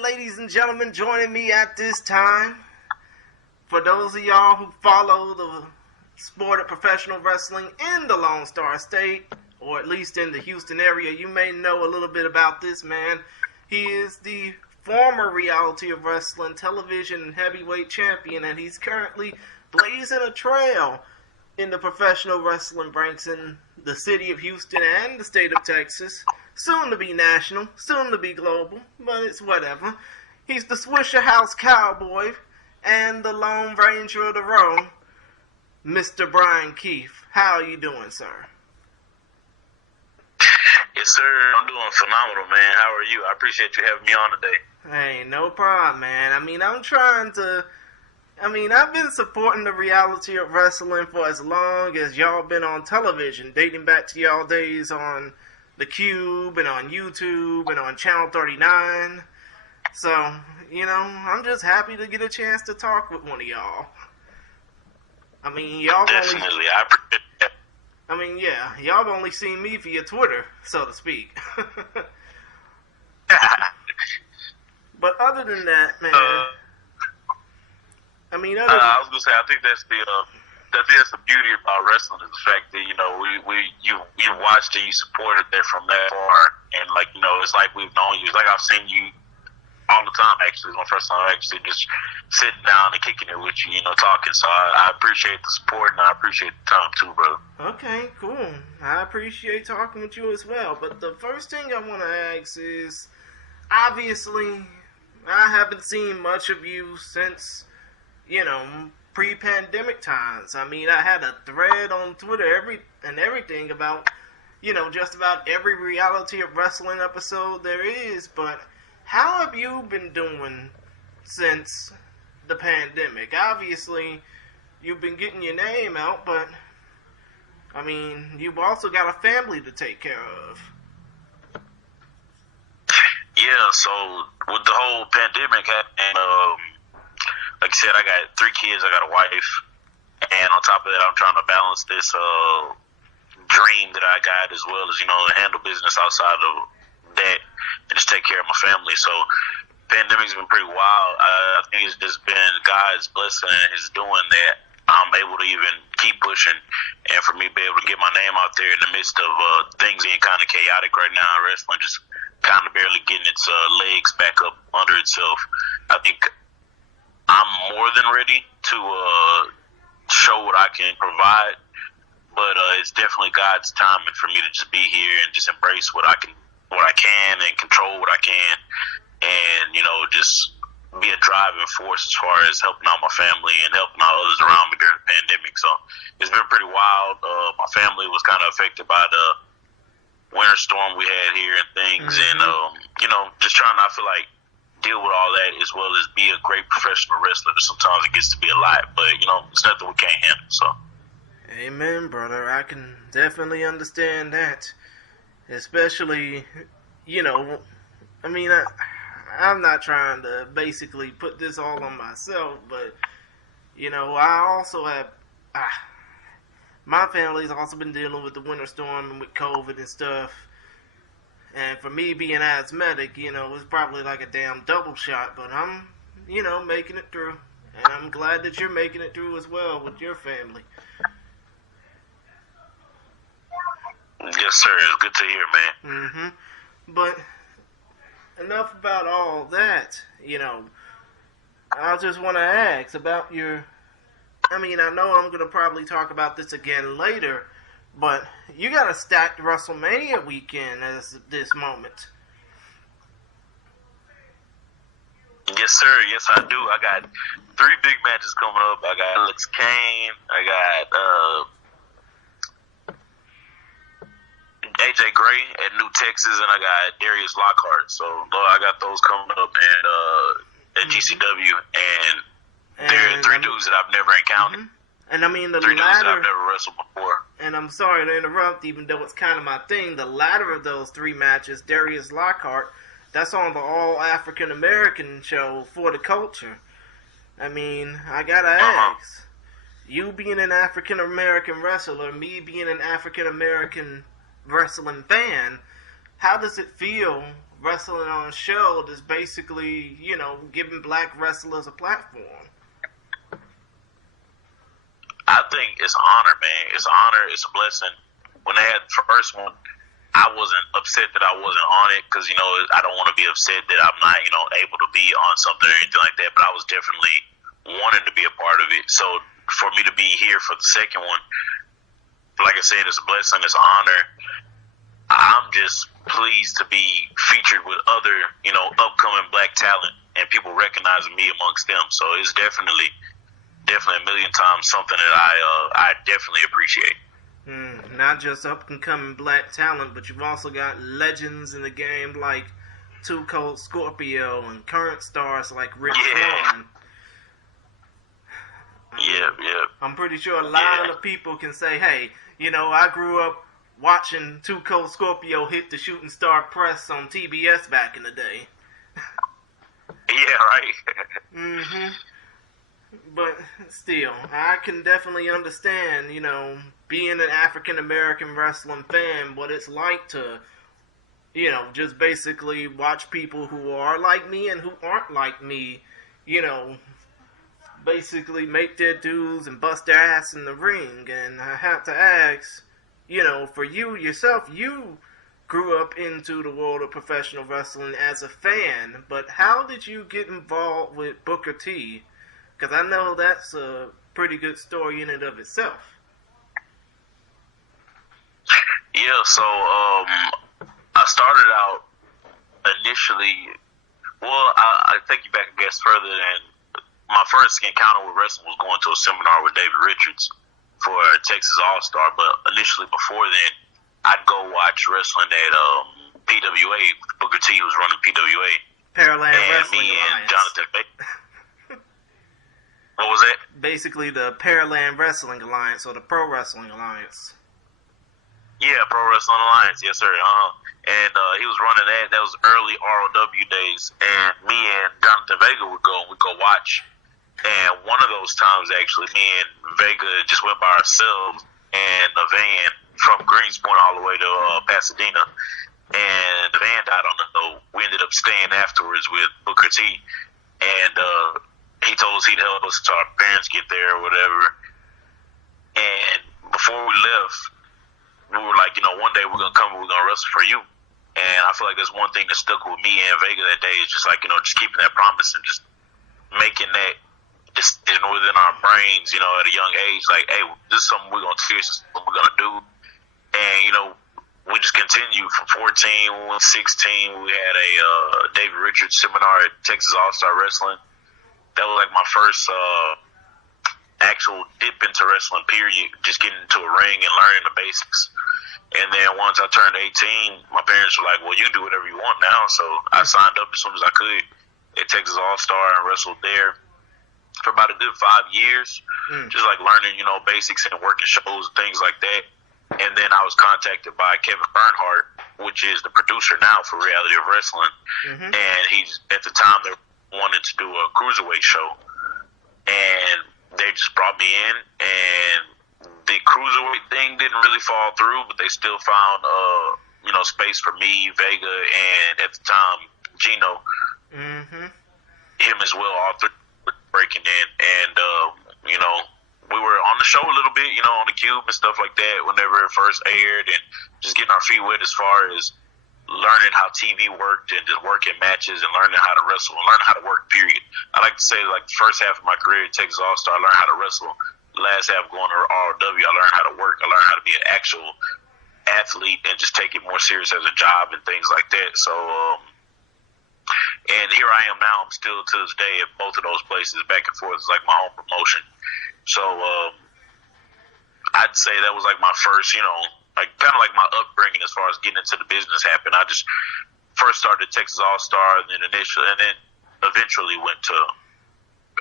And ladies and gentlemen, joining me at this time, for those of y'all who follow the sport of professional wrestling in the Lone Star State, or at least in the Houston area, you may know a little bit about this man. He is the former Reality of Wrestling television and heavyweight champion, and he's currently blazing a trail in the professional wrestling ranks in the city of Houston and the state of Texas. Soon to be national, soon to be global, but it's whatever. He's the Swisher House Cowboy and the Lone Ranger of the Row, Mr. Bryan Keith. How are you doing, sir? Yes, sir. I'm doing phenomenal, man. How are you? I appreciate you having me on today. Hey, no problem, man. I've been supporting the Reality of Wrestling for as long as y'all been on television, dating back to y'all days on the Cube and on YouTube and on Channel 39. So, I'm just happy to get a chance to talk with one of y'all. Y'all definitely. I appreciate that. Y'all only seen me via Twitter, so to speak. But other than that, man, I was gonna say, I think that's the beauty about wrestling, is the fact that you watched and you supported that from that far, and it's like we've known you. It's like I've seen you all the time. Actually, it's my first time actually just sitting down and kicking it with you, talking. So I appreciate the support, and I appreciate the time too, brother. Okay, cool. I appreciate talking with you as well. But the first thing I want to ask is, obviously, I haven't seen much of you since, pre-pandemic times. I had a thread on Twitter everything about, just about every Reality of Wrestling episode there is. But how have you been doing since the pandemic? Obviously, you've been getting your name out, but, you've also got a family to take care of. Yeah, so with the whole pandemic happening, like I said, I got 3 kids, I got a wife, and on top of that, I'm trying to balance this dream that I got, as well as, handle business outside of that, and just take care of my family. So pandemic's been pretty wild. I think it's just been God's blessing is doing that I'm able to even keep pushing, and for me to be able to get my name out there in the midst of things being kind of chaotic right now, wrestling just kind of barely getting its legs back up under itself. I think I'm more than ready to show what I can provide, but it's definitely God's timing for me to just be here and just embrace what I can and control what I can, and just be a driving force as far as helping out my family and helping out others around me during the pandemic. So it's been pretty wild. My family was kind of affected by the winter storm we had here and things, and just trying not to deal with all that, as well as be a great professional wrestler. Sometimes it gets to be a lot, but it's nothing we can't handle. So amen, brother. I can definitely understand that, especially I'm not trying to basically put this all on myself, but I also have my family's also been dealing with the winter storm and with COVID and stuff. And for me being asthmatic, it's probably like a damn double shot, but I'm, making it through. And I'm glad that you're making it through as well with your family. Yes, sir. It's good to hear, man. But enough about all that, I just want to ask about your, I know I'm going to probably talk about this again later, but you got a stacked WrestleMania weekend at this moment. Yes, sir. Yes, I do. I got 3 big matches coming up. I got Alex Kane. I got AJ Gray at New Texas, and I got Darius Lockhart. So, I got those coming up at GCW, and they're 3 dudes that I've never encountered. And the 3 dudes that latter, I've never wrestled before. And I'm sorry to interrupt, even though it's kind of my thing, the latter of those 3 matches, Darius Lockhart, that's on the All African American show For the Culture. I gotta ask, you being an African American wrestler, me being an African American wrestling fan, how does it feel wrestling on a show that's basically, giving black wrestlers a platform? I think it's an honor, man. It's an honor. It's a blessing. When they had the first one, I wasn't upset that I wasn't on it because, I don't want to be upset that I'm not, able to be on something or anything like that. But I was definitely wanting to be a part of it. So for me to be here for the second one, like I said, it's a blessing. It's an honor. I'm just pleased to be featured with other, upcoming black talent and people recognizing me amongst them. So it's definitely a million times something that I definitely appreciate. Not just up-and-coming black talent, but you've also got legends in the game like Too Cold Scorpio and current stars like Rick Swan. Yeah. I'm pretty sure a lot of people can say, hey, I grew up watching Too Cold Scorpio hit the shooting star press on TBS back in the day. Yeah, right. But still, I can definitely understand, being an African-American wrestling fan, what it's like to, just basically watch people who are like me and who aren't like me, basically make their dues and bust their ass in the ring. And I have to ask, for you yourself, you grew up into the world of professional wrestling as a fan, but how did you get involved with Booker T? Because I know that's a pretty good story in and of itself. Yeah, so I started out initially, I take you back a guess further than my first encounter with wrestling was going to a seminar with David Richards for Texas All-Star, but initially before then, I'd go watch wrestling at PWA. Booker T was running PWA. Pearland and Wrestling me Alliance. And Jonathan Baker. What was that? Basically the Pearland Wrestling Alliance or the Pro Wrestling Alliance. Yeah, Pro Wrestling Alliance, yes sir. And he was running that. That was early ROW days, and me and Jonathan Vega would go watch. And one of those times, actually, me and Vega just went by ourselves in a van from Greenspoint all the way to Pasadena. And the van died on the road. We ended up staying afterwards with Booker T. And he told us he'd help us till our parents get there or whatever. And before we left, we were like, one day we're going to come and we're going to wrestle for you. And I feel like there's one thing that stuck with me and Vega that day is just like, just keeping that promise and just making that decision within our brains, at a young age. Like, hey, this is something we're going to do. This is what we're going to do. And, we just continued from 14, 16. We had a David Richards seminar at Texas All-Star Wrestling. That was like my first actual dip into wrestling, period. Just getting into a ring and learning the basics. And then once I turned 18, my parents were like, well, you can do whatever you want now. So I signed up as soon as I could at Texas All-Star and wrestled there for about a good 5 years. Just like learning, basics and working shows and things like that. And then I was contacted by Kevin Bernhardt, which is the producer now for Reality of Wrestling. And he's, at the time, they wanted to do a cruiserweight show. And they just brought me in, and the cruiserweight thing didn't really fall through, but they still found, space for me, Vega, and at the time, Gino. Him as well, all three breaking in. And, we were on the show a little bit, on the Cube and stuff like that whenever it first aired, and just getting our feet wet as far as learning how TV worked and just working matches and learning how to wrestle and learning how to work, period. I like to say, like, the first half of my career at Texas All-Star, I learned how to wrestle. The last half going to ROW, I learned how to work. I learned how to be an actual athlete and just take it more serious as a job and things like that. So, and here I am now. I'm still to this day at both of those places, back and forth. It's like my home promotion. So I'd say that was like my first, like kind of like my upbringing as far as getting into the business happened. I just first started Texas All-Star, and then eventually went to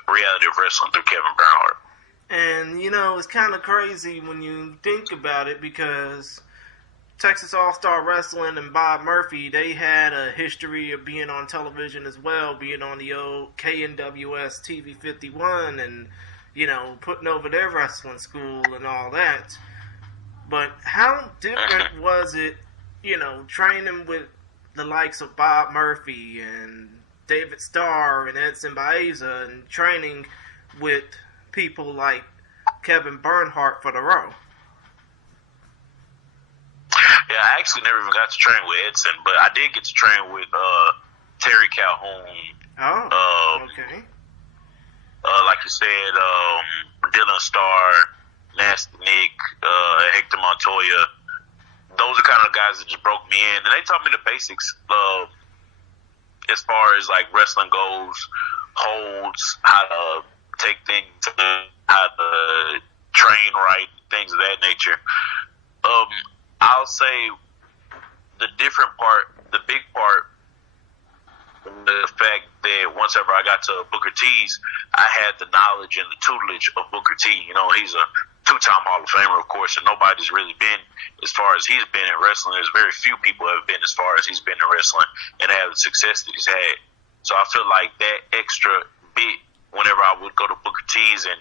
Reality of Wrestling through Kevin Bernhardt. And it's kind of crazy when you think about it, because Texas All-Star Wrestling and Bob Murphy, they had a history of being on television as well, being on the old KNWS TV 51 and, putting over their wrestling school and all that. But how different was it, training with the likes of Bob Murphy and David Starr and Edson Baeza and training with people like Kevin Bernhardt for the Row. Yeah, I actually never even got to train with Edson, but I did get to train with Terry Calhoun. Oh, okay. Like you said, Dylan Starr, Nasty Nick, Hector Montoya. Those are kind of the guys that just broke me in, and they taught me the basics as far as like wrestling goes, holds, how to take things, how to train right, things of that nature. I'll say the different part, the big part, the fact that once ever I got to Booker T's, I had the knowledge and the tutelage of Booker T. You know, he's a two-time Hall of Famer, of course, and nobody's really been as far as he's been in wrestling. There's very few people who have been as far as he's been in wrestling and have the success that he's had. So I feel like that extra bit whenever I would go to Booker T's and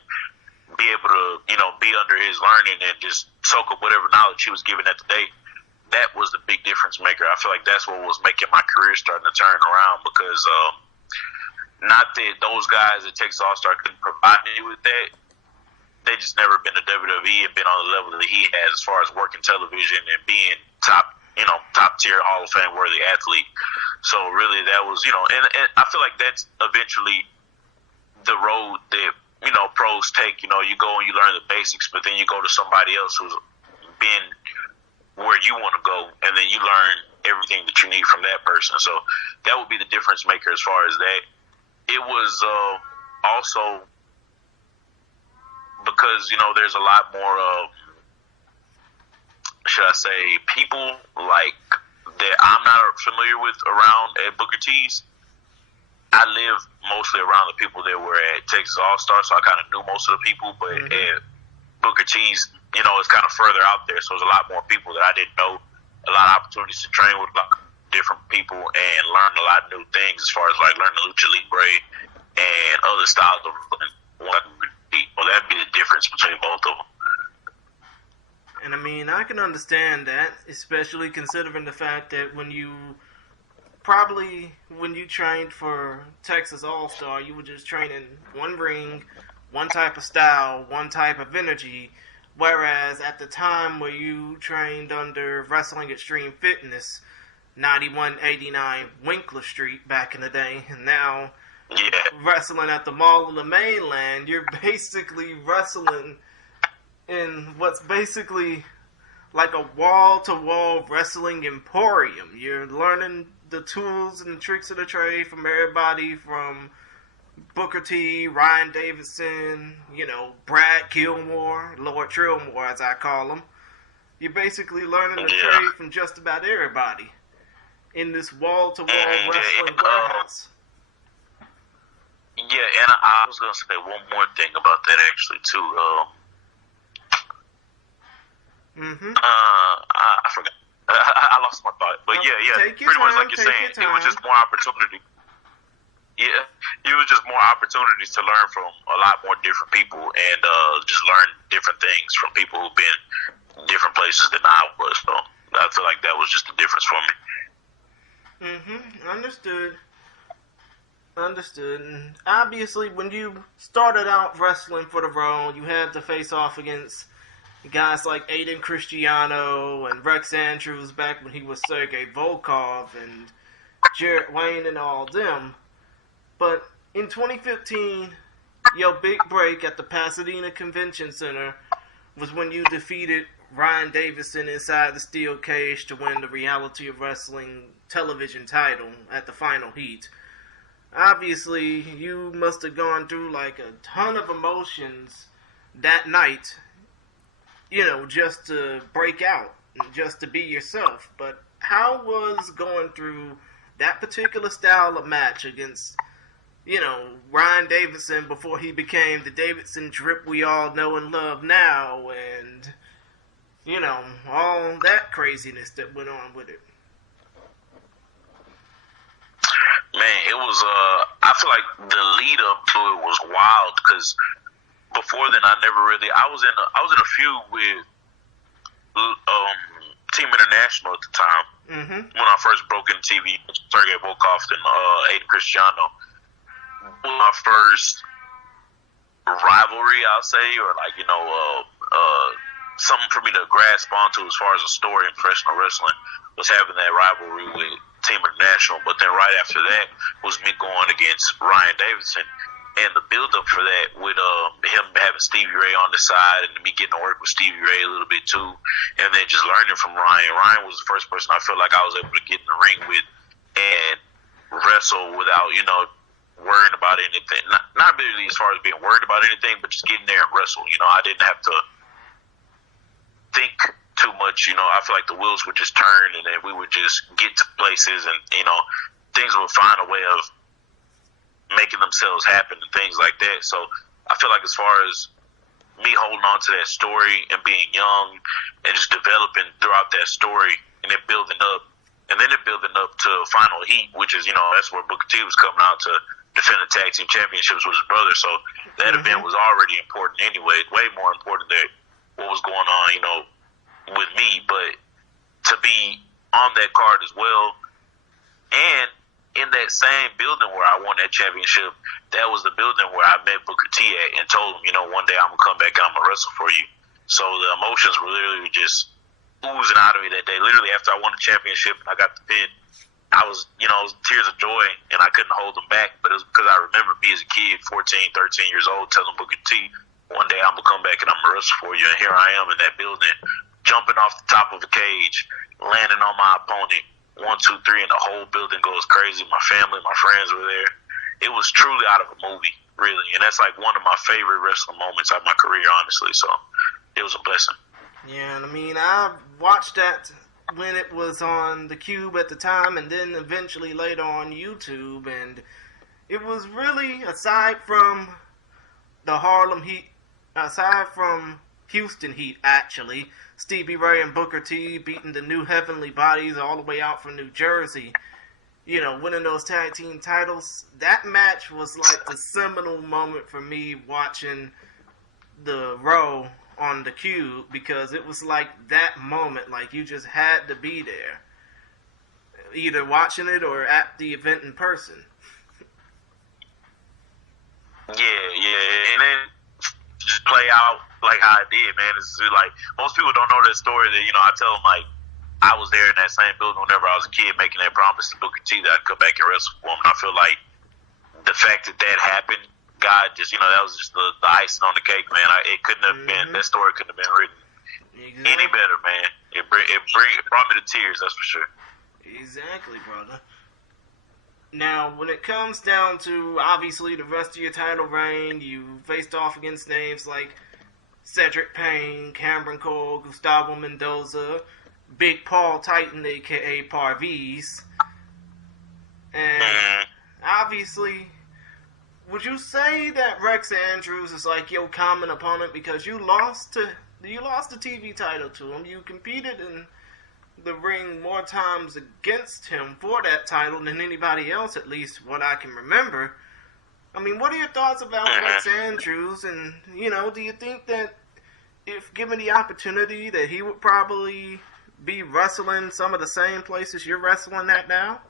be able to, you know, be under his learning and just soak up whatever knowledge he was giving at the day, that was the big difference maker. I feel like that's what was making my career starting to turn around because not that those guys at Texas All-Star couldn't provide me with that. They just never been to WWE and been on the level that he has as far as working television and being top tier Hall of Fame worthy athlete. So really that was, you know, and I feel like that's eventually the road that, you know, pros take. You know, you go and you learn the basics, but then you go to somebody else who's been where you want to go, and then you learn everything that you need from that person. So that would be the difference maker as far as that. It was also because, you know, there's a lot more should I say, people like that I'm not familiar with around at Booker T's. I live mostly around the people that were at Texas All-Star, so I kind of knew most of the people, but at Booker T's, you know, it's kind of further out there, so there's a lot more people that I didn't know, a lot of opportunities to train with like different people and learn a lot of new things as far as like learning Lucha Libre and other styles of well, that'd be the difference between both of them. And I mean, I can understand that, especially considering the fact that when you trained for Texas All-Star, you were just training one ring, one type of style, one type of energy. Whereas at the time where you trained under Wrestling Extreme Fitness, 9189 Winkler Street back in the day, and now wrestling at the Mall of the Mainland, you're basically wrestling in what's basically like a wall-to-wall wrestling emporium. You're learning the tools and the tricks of the trade from everybody from Booker T, Ryan Davidson, you know, Brad Gilmore, Lord Trillmore, as I call him. You're basically learning the trade from just about everybody in this wall-to-wall wrestling warehouse. Yeah, and I was going to say one more thing about that, actually, too. I forgot. I lost my thought. But pretty much like you're saying, it was just more opportunity. Yeah, it was just more opportunities to learn from a lot more different people and just learn different things from people who've been in different places than I was. So I feel like that was just the difference for me. Understood. And obviously, when you started out wrestling for the Row, you had to face off against guys like Aiden Cristiano and Rex Andrews back when he was Sergey Volkov and Jarrett Wayne and all them. But in 2015, your big break at the Pasadena Convention Center was when you defeated Ryan Davidson inside the steel cage to win the Reality of Wrestling television title at the final heat. Obviously, you must have gone through like a ton of emotions that night, you know, just to break out, just to be yourself. But how was going through that particular style of match against, you know, Ryan Davidson before he became the Davidson Drip we all know and love now, and, you know, all that craziness that went on with it? Man, it was, I feel like the lead up to it was wild, because before then I was in a feud with Team International at the time, Mm-hmm. When I first broke into TV, Sergey Volkov and Aiden Cristiano. My first rivalry, I'll say, or something for me to grasp onto as far as a story in professional wrestling was having that rivalry with Team International. But then right after that was me going against Ryan Davidson, and the build up for that with him having Stevie Ray on the side and me getting to work with Stevie Ray a little bit too, and then just learning from Ryan. Ryan was the first person I felt like I was able to get in the ring with and wrestle without, worrying about anything. Not really as far as being worried about anything, but just getting there and wrestle. I didn't have to think too much. I feel like the wheels would just turn, and then we would just get to places, and things would find a way of making themselves happen and things like that. So I feel like as far as me holding on to that story and being young and just developing throughout that story and it building up, and then it building up to Final Heat, which is that's where Booker T was coming out to defend the tag team championships with his brother. So that event was already important anyway, way more important than what was going on, with me. But to be on that card as well, and in that same building where I won that championship, that was the building where I met Booker T at and told him, one day I'm going to come back and I'm going to wrestle for you. So the emotions were literally just oozing out of me that day. Literally after I won the championship and I got the pin, I was, it was tears of joy, and I couldn't hold them back. But it was because I remember me as a kid, 14, 13 years old, telling Booker T, one day I'm going to come back and I'm going to wrestle for you. And here I am in that building, jumping off the top of a cage, landing on my opponent. 1, 2, 3, and the whole building goes crazy. My family, my friends were there. It was truly out of a movie, really. And that's like one of my favorite wrestling moments of my career, honestly. So it was a blessing. Yeah, and I watched that when it was on the Cube at the time, and then eventually later on YouTube, and it was really, aside from the Harlem Heat, aside from Houston Heat, actually, Stevie Ray and Booker T beating the New Heavenly Bodies all the way out from New Jersey, winning those tag team titles, that match was like the seminal moment for me watching the Raw on the Cube, because it was like that moment, like you just had to be there, either watching it or at the event in person. Yeah, and then just play out like how I did, man. It's like most people don't know that story. That I tell them like I was there in that same building whenever I was a kid, making that promise to Booker T that I'd come back and wrestle for him. And I feel like the fact that happened, God just that was just the icing on the cake, man. It couldn't have been, that story couldn't have been written any better, man. It brought me to tears, that's for sure. Exactly, brother. Now, when it comes down to, obviously, the rest of your title reign, you faced off against names like Cedric Payne, Cameron Cole, Gustavo Mendoza, Big Paul Titan, a.k.a. Parviz. And, obviously, would you say that Rex Andrews is like your common opponent because you lost the TV title to him? You competed in the ring more times against him for that title than anybody else, at least what I can remember. I mean, what are your thoughts about Rex Andrews? And, do you think that if given the opportunity that he would probably be wrestling some of the same places you're wrestling at now?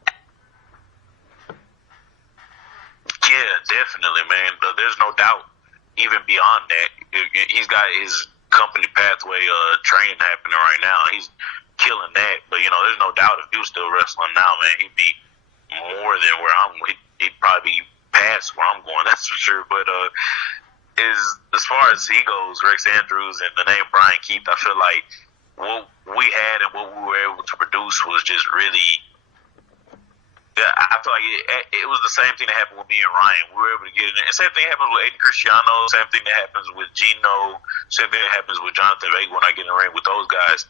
Yeah, definitely, man. There's no doubt. Even beyond that, he's got his company Pathway training happening right now. He's killing that. But there's no doubt if he was still wrestling now, man, he'd be more than where he'd probably be past where I'm going. That's for sure. But as far as he goes, Rex Andrews and the name Bryan Keith, I feel like what we had and what we were able to produce was just really. I feel like it was the same thing that happened with me and Ryan. We were able to get in there. And same thing happens with Aiden Cristiano. Same thing that happens with Gino. Same thing that happens with Jonathan Vega when I get in the ring with those guys.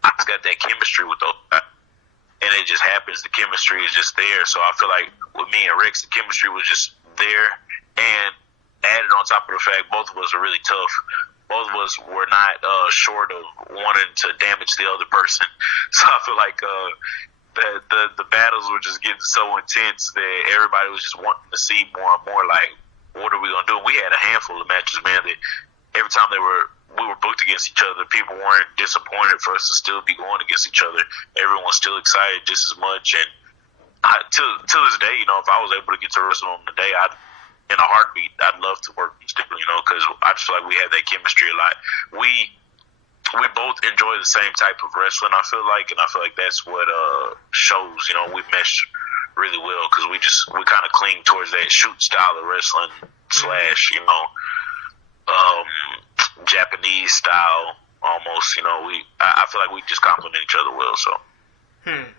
I just got that chemistry with those guys. And it just happens. The chemistry is just there. So I feel like with me and Rex, the chemistry was just there. And added on top of the fact, both of us are really tough. Both of us were not short of wanting to damage the other person. So I feel like the battles were just getting so intense that everybody was just wanting to see more and more, like, what are we going to do? We had a handful of matches, man, that every time they were we were booked against each other, people weren't disappointed for us to still be going against each other. Everyone's still excited just as much. And to this day, you know, if I was able to get to wrestle on the day, in a heartbeat, I'd love to work with Stickler, you know, because I just feel like we have that chemistry a lot. We both enjoy the same type of wrestling, I feel like, and I feel like that's what shows, you know, we mesh really well because we kind of cling towards that shoot style of wrestling slash, you know, Japanese style almost, you know. I feel like we just complement each other well, so.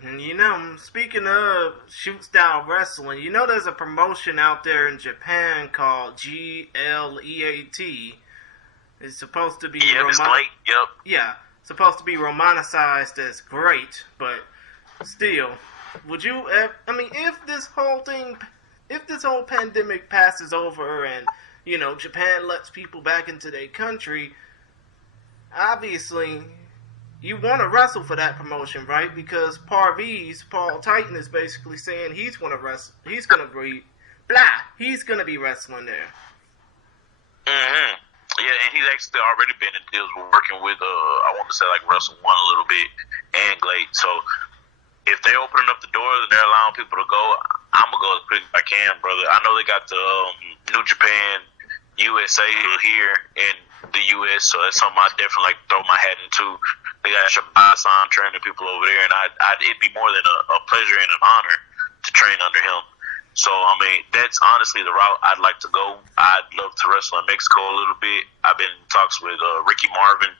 And you know, speaking of shoot style wrestling, you know there's a promotion out there in Japan called GLEAT. It's supposed to be it's late. Yep. Yeah, supposed to be romanicized as great, but still, would you? I mean, if this whole pandemic passes over and you know Japan lets people back into their country, obviously you want to wrestle for that promotion, right? Because Paul Titan is basically saying he's going to wrestle. He's going to be wrestling there. Mm-hmm. Yeah, and he's actually already been in deals with working with, I want to say like Wrestle One a little bit and Glade. So if they're opening up the doors and they're allowing people to go, I'm going to go as quick as I can, brother. I know they got the New Japan USA here in the U.S., so that's something I definitely like to throw my hat into. They got Shabazan training people over there, and it'd be more than a pleasure and an honor to train under him. So, I mean, that's honestly the route I'd like to go. I'd love to wrestle in Mexico a little bit. I've been in talks with Ricky Marvin.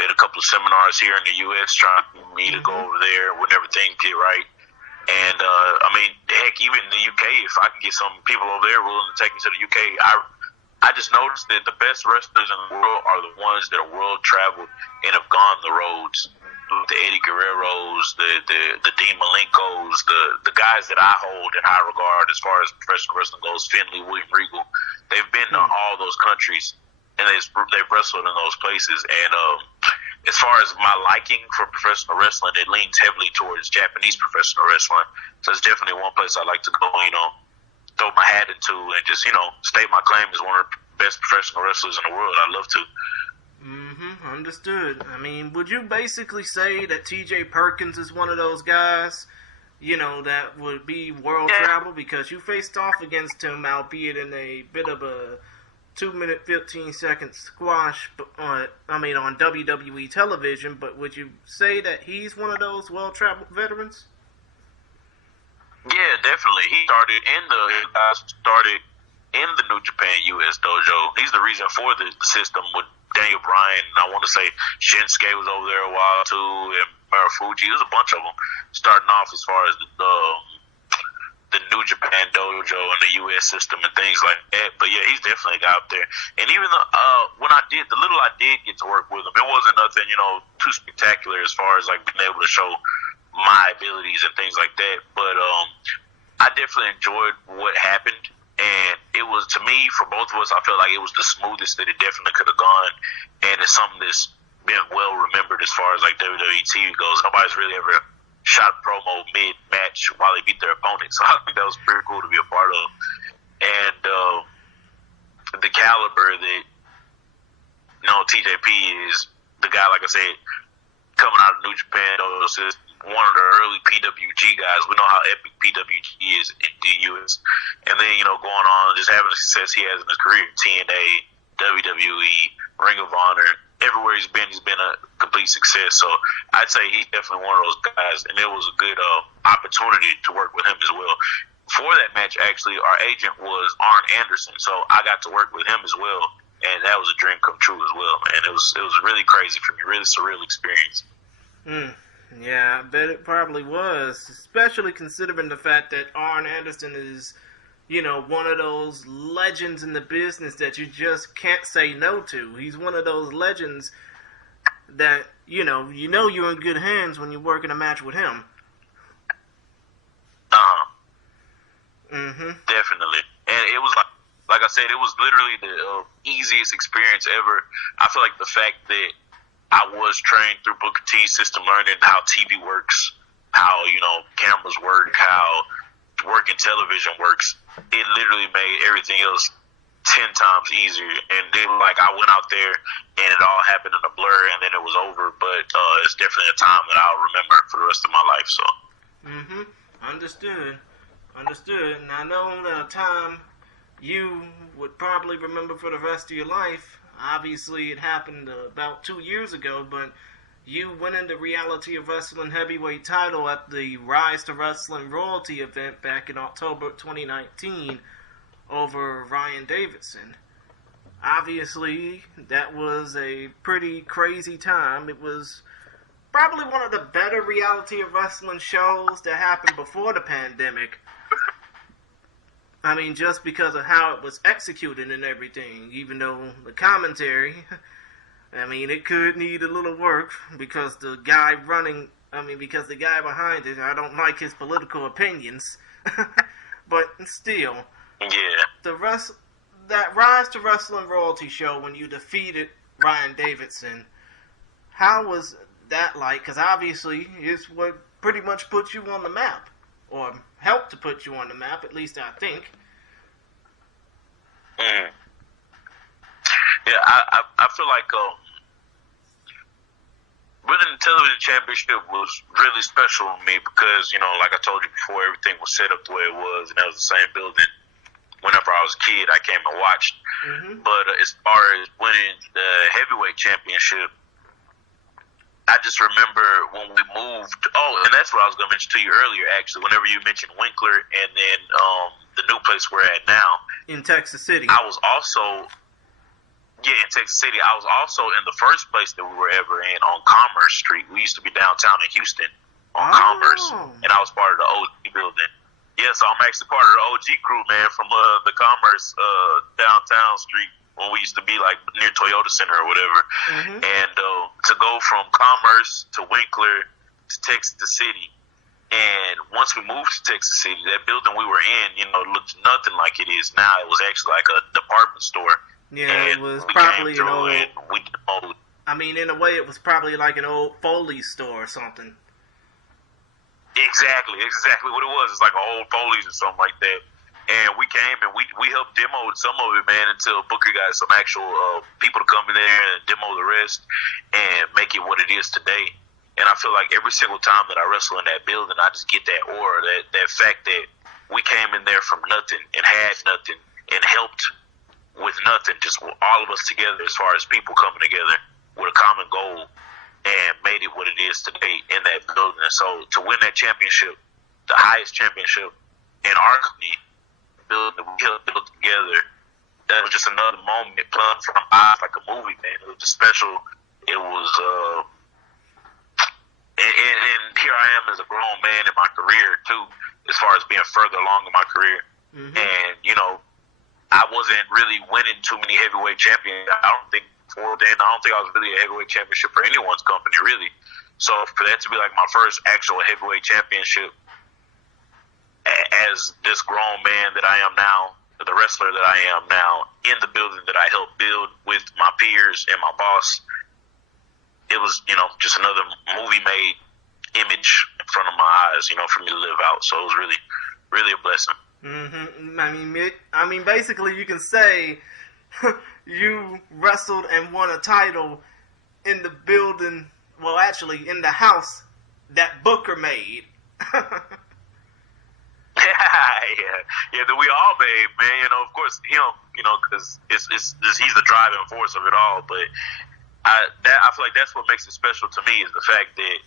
Did a couple of seminars here in the U.S. trying me to go over there whenever things get right. And, I mean, heck, even in the U.K., if I could get some people over there willing to take me to the U.K., I just noticed that the best wrestlers in the world are the ones that are world traveled and have gone the roads. The Eddie Guerreros, the Dean Malenkos, the guys that I hold in high regard as far as professional wrestling goes, Finley, William Regal, they've been to all those countries and they've wrestled in those places. And as far as my liking for professional wrestling, it leans heavily towards Japanese professional wrestling. So it's definitely one place I like to go, you know, throw my hat into and just, you know, state my claim as one of the best professional wrestlers in the world. I'd love to. Understood. I mean, would you basically say that T.J. Perkins is one of those guys, you know, that would be world travel? Because you faced off against him, albeit in a bit of a 2-minute, 15-second squash, on WWE television, but would you say that he's one of those well-traveled veterans? Yeah, definitely. He started in the New Japan US dojo. He's the reason for the system with Daniel Bryan. I want to say Shinsuke was over there a while too, and Marufuji. There's a bunch of them starting off as far as the New Japan dojo and the US system and things like that. But yeah, he's definitely a guy up there. And even when the little I did get to work with him, it wasn't nothing, you know, too spectacular as far as like being able to show my abilities and things like that. But I definitely enjoyed what happened. And it was, to me, for both of us, I felt like it was the smoothest that it definitely could have gone. And it's something that's been well remembered as far as like WWE TV goes. Nobody's really ever shot a promo mid-match while they beat their opponent. So I think that was pretty cool to be a part of. And the caliber that, you know, TJP is, the guy, like I said, coming out of New Japan, is one of the early PWG guys. We know how epic PWG is in the US. And then, you know, going on, just having the success he has in his career, TNA, WWE, Ring of Honor, everywhere he's been a complete success. So I'd say he's definitely one of those guys, and it was a good opportunity to work with him as well. For that match, actually, our agent was Arn Anderson, so I got to work with him as well, and that was a dream come true as well, man. It was really crazy for me, really surreal experience. Yeah, I bet it probably was, especially considering the fact that Arn Anderson is, you know, one of those legends in the business that you just can't say no to. He's one of those legends that, you know you're in good hands when you work in a match with him. Definitely. And it was like I said, it was literally the easiest experience ever. I feel like the fact that I was trained through Booker T's system, learning how TV works, how, you know, cameras work, how working television works. It literally made everything else 10 times easier. And then, like, I went out there and it all happened in a blur and then it was over. But it's definitely a time that I'll remember for the rest of my life. So. Understood. And I know that a time you would probably remember for the rest of your life. Obviously, it happened about 2 years ago, but you winning the Reality of Wrestling heavyweight title at the Rise to Wrestling Royalty event back in October 2019 over Bryan Davidson. Obviously, that was a pretty crazy time. It was probably one of the better Reality of Wrestling shows that happened before the pandemic. I mean, just because of how it was executed and everything, even though the commentary, I mean, it could need a little work because the guy behind it, I don't like his political opinions. But still, yeah. That Rise to Wrestling Royalty show when you defeated Bryan Davidson, how was that like? Because obviously, it's what pretty much put you on the map. Or helped to put you on the map, at least I think. Yeah, I feel like winning the television championship was really special to me because, you know, like I told you before, everything was set up the way it was, and that was the same building. Whenever I was a kid, I came and watched. But as far as winning the heavyweight championship, I just remember when we moved. Oh, and that's what I was going to mention to you earlier, actually. Whenever you mentioned Winkler and then the new place we're at now. In Texas City. I was also, in Texas City. I was also in the first place that we were ever in on Commerce Street. We used to be downtown in Houston on Commerce. And I was part of the OG building. Yeah, so I'm actually part of the OG crew, man, from the Commerce downtown street. When we used to be like near Toyota Center or whatever. And to go from Commerce to Winkler to Texas City. And once we moved to Texas City, that building we were in, you know, looked nothing like it is now. It was actually like a department store. Yeah, and it was probably an old. I mean, in a way, it was probably like an old Foley's store or something. Exactly what it was. It's like an old Foley's or something like that. And we came and we helped demo some of it, man, until Booker got some actual people to come in there and demo the rest and make it what it is today. And I feel like every single time that I wrestle in that building, I just get that aura, that fact that we came in there from nothing and had nothing and helped with nothing, just all of us together as far as people coming together with a common goal and made it what it is today in that building. And so to win that championship, the highest championship in our company, building that we helped build together, that was just another moment playing from my eyes like a movie, man. It was just special. It was and here I am as a grown man in my career too, as far as being further along in my career. And you know, I wasn't really winning too many heavyweight champions. I don't think I was really a heavyweight championship for anyone's company, really. So for that to be like my first actual heavyweight championship as this grown man that I am now, the wrestler that I am now, in the building that I helped build with my peers and my boss, it was, you know, just another movie-made image in front of my eyes, you know, for me to live out. So it was really, really a blessing. I mean, basically, you can say you wrestled and won a title in the building. Well, actually, in the house that Booker made. Yeah, that we all made, man. You know, of course, him. You know, because he's the driving force of it all. But I feel like that's what makes it special to me is the fact that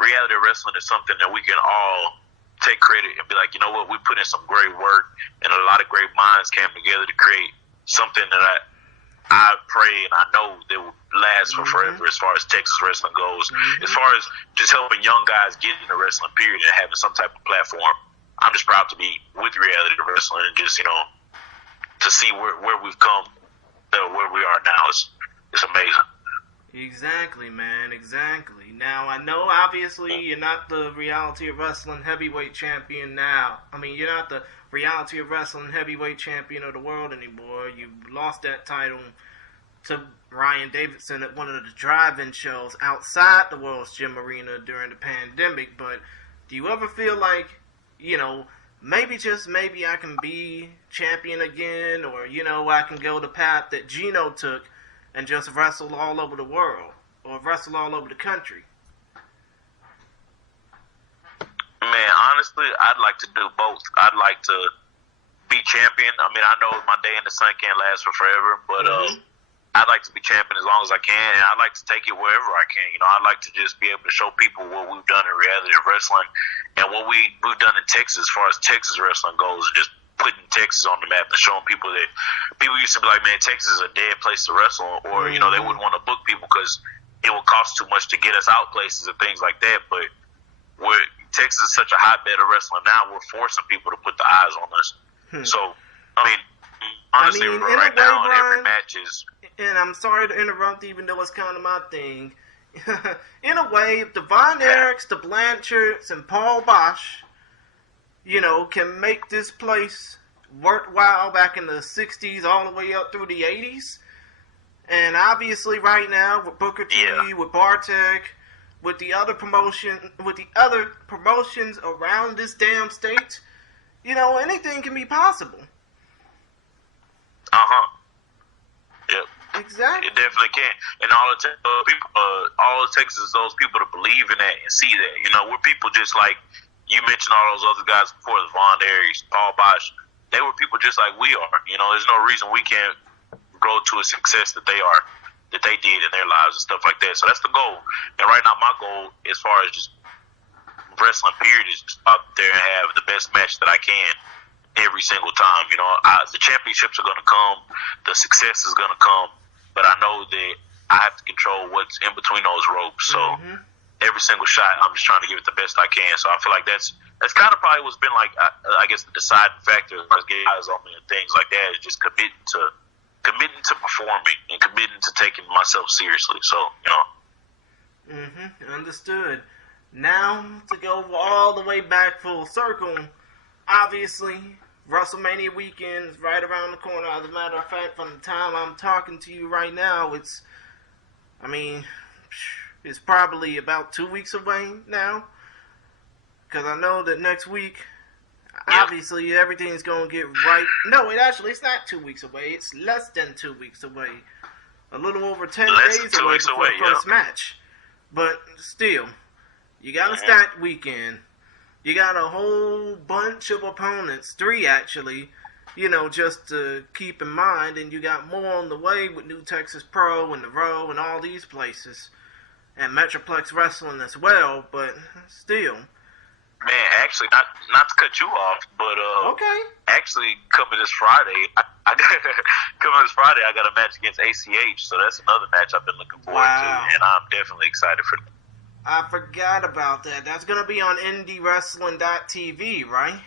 reality wrestling is something that we can all take credit and be like, you know what, we put in some great work and a lot of great minds came together to create something that I pray and I know that will last for forever as far as Texas wrestling goes. As far as just helping young guys get into wrestling, period, and having some type of platform, I'm just proud to be with reality wrestling and just, you know, to see where we've come, where we are now. It's amazing. Exactly, man, exactly. Now, I know, obviously, you're not the Reality of Wrestling heavyweight champion now. I mean, you're not the Reality of Wrestling heavyweight champion of the world anymore. You lost that title to Bryan Davidson at one of the drive-in shows outside the World's Gym Arena during the pandemic. But do you ever feel like, you know, maybe, just maybe, I can be champion again, or, I can go the path that Gino took and just wrestle all over the world, or wrestle all over the country. Man, honestly, I'd like to do both. I'd like to be champion. I mean, I know my day in the sun can't last for forever, but I'd like to be champion as long as I can, and I'd like to take it wherever I can. I'd like to just be able to show people what we've done in reality of wrestling and what we've done in Texas as far as Texas wrestling goes, just putting Texas on the map and showing people that people used to be like, man, Texas is a dead place to wrestle, or, they wouldn't want to book people because it would cost too much to get us out places and things like that. But Texas is such a hotbed of wrestling now, we're forcing people to put the eyes on us. So, I mean, honestly, right now, Bryan, every match is... And I'm sorry to interrupt, even though it's kind of my thing. In a way, if the Von Erichs, the Blanchards, and Paul Bosch, can make this place worthwhile back in the 60s all the way up through the 80s, and obviously right now with Booker T, with Bartek, with the other promotions around this damn state, anything can be possible. Yep. Exactly. It definitely can. And all it takes is those people to believe in that and see that. We're people just like you mentioned all those other guys before, the Von Erichs, Paul Bosch. They were people just like we are. There's no reason we can't grow to a success that they did in their lives and stuff like that. So that's the goal. And right now, my goal, as far as just wrestling period, is just out there and have the best match that I can every single time. The championships are going to come, the success is going to come, but I know that I have to control what's in between those ropes. So every single shot, I'm just trying to give it the best I can. So I feel like that's kind of probably what's been like, I guess, the deciding factor as far as getting eyes on me and things like that, is just committing to performing and committing to taking myself seriously. So, Understood. Now, to go all the way back full circle, obviously, WrestleMania weekend is right around the corner. As a matter of fact, from the time I'm talking to you right now, it's probably about 2 weeks away now. Because I know that next week, obviously, everything's going to get right. No, it's not 2 weeks away. It's less than 2 weeks away. A little over 10 days away before the first match. But still, you got a stacked weekend. You got a whole bunch of opponents, 3 actually, just to keep in mind. And you got more on the way with New Texas Pro and the Row and all these places. And Metroplex Wrestling as well, but still. Man, actually, not to cut you off, but actually, coming this Friday, I got a match against ACH, so that's another match I've been looking forward to, and I'm definitely excited for that. I forgot about that. That's going to be on IndieWrestling.tv, right?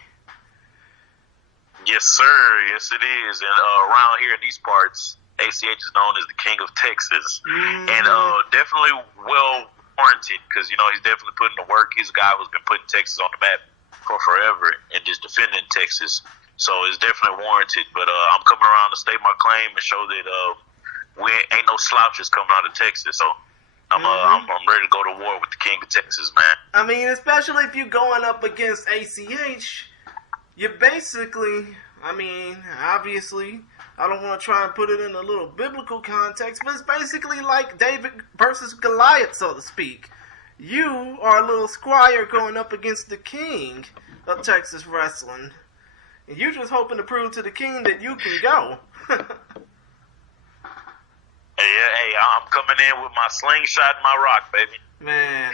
Yes, sir. Yes, it is. And around here in these parts, ACH is known as the King of Texas. And definitely well warranted, because, he's definitely putting the work. He's a guy who's been putting Texas on the map for forever and just defending Texas. So it's definitely warranted. But I'm coming around to state my claim and show that we ain't no slouches coming out of Texas. So I'm ready to go to war with the King of Texas, man. I mean, especially if you're going up against ACH, you're basically, obviously, I don't want to try and put it in a little biblical context, but it's basically like David versus Goliath, so to speak. You are a little squire going up against the king of Texas wrestling. And you're just hoping to prove to the king that you can go. Hey, I'm coming in with my slingshot and my rock, baby. Man.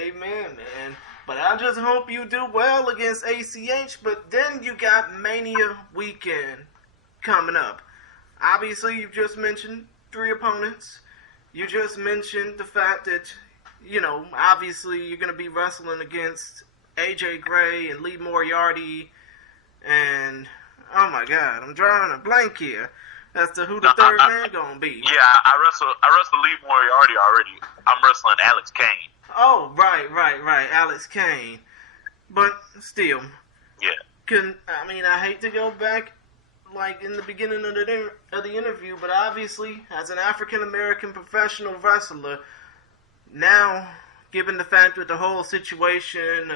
Amen, man. But I just hope you do well against ACH, but then you got Mania weekend coming up. Obviously, you've just mentioned 3 opponents. You just mentioned the fact that, obviously you're going to be wrestling against AJ Gray and Lee Moriarty. And, oh my God, I'm drawing a blank here as to who the third man going to be. Yeah, I wrestled Lee Moriarty already. I'm wrestling Alex Kane. Oh, right, Alex Kane. But still. Yeah. I hate to go back like in the beginning of the interview, but obviously, as an African-American professional wrestler, now, given the fact with the whole situation,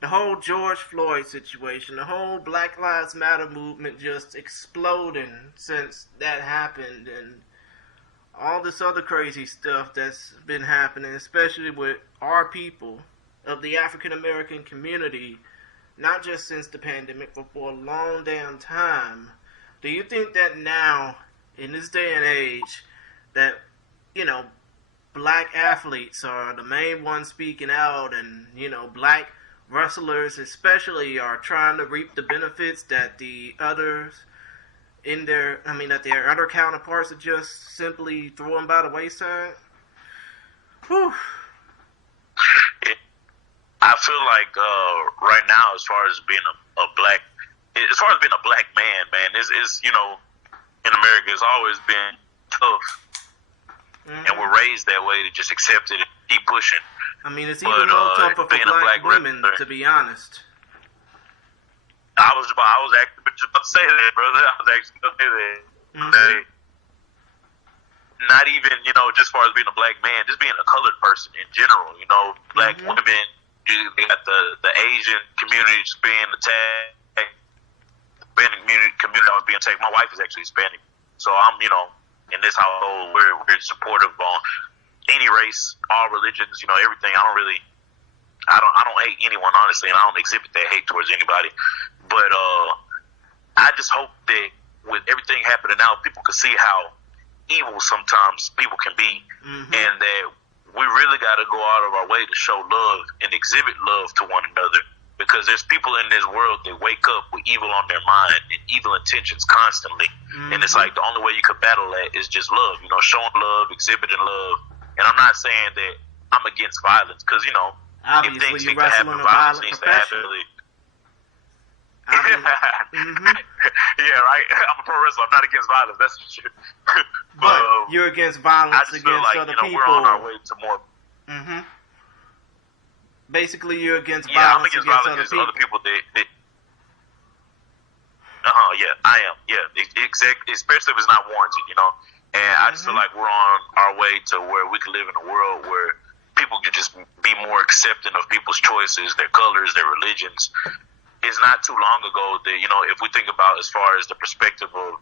the whole George Floyd situation, the whole Black Lives Matter movement just exploding since that happened, and all this other crazy stuff that's been happening, especially with our people of the African American community, not just since the pandemic, but for a long damn time. Do you think that now, in this day and age, that, black athletes are the main ones speaking out, and, black wrestlers especially are trying to reap the benefits that the others that their other counterparts are just simply throwing by the wayside? Whew. I feel like right now, as far as being a black man, is in America, it's always been tough, and we're raised that way to just accept it and keep pushing. I mean, it's even more tougher for black women, to be honest. I was actually just about to say that, brother. I was actually going to say that. Not even, just as far as being a black man, just being a colored person in general. Black women, they got the Asian community just being attacked. Hispanic community was being attacked. My wife is actually Hispanic, so I'm, in this household, we're supportive on any race, all religions, everything. I don't hate anyone, honestly, and I don't exhibit that hate towards anybody. But I just hope that with everything happening now, people can see how evil sometimes people can be, and that we really got to go out of our way to show love and exhibit love to one another. Because there's people in this world that wake up with evil on their mind and evil intentions constantly. And it's like the only way you could battle that is just love, showing love, exhibiting love. And I'm not saying that I'm against violence, because, if things need to happen, violence needs to happen. Yeah, right? I'm a pro wrestler. I'm not against violence. That's for sure. But you're against violence against other people. We're on our way to more. Basically, you're against violence against other people. Yeah, I am. Yeah, exactly. Especially if it's not warranted, And I just feel like we're on our way to where we can live in a world where people can just be more accepting of people's choices, their colors, their religions. It's not too long ago that, if we think about as far as the perspective of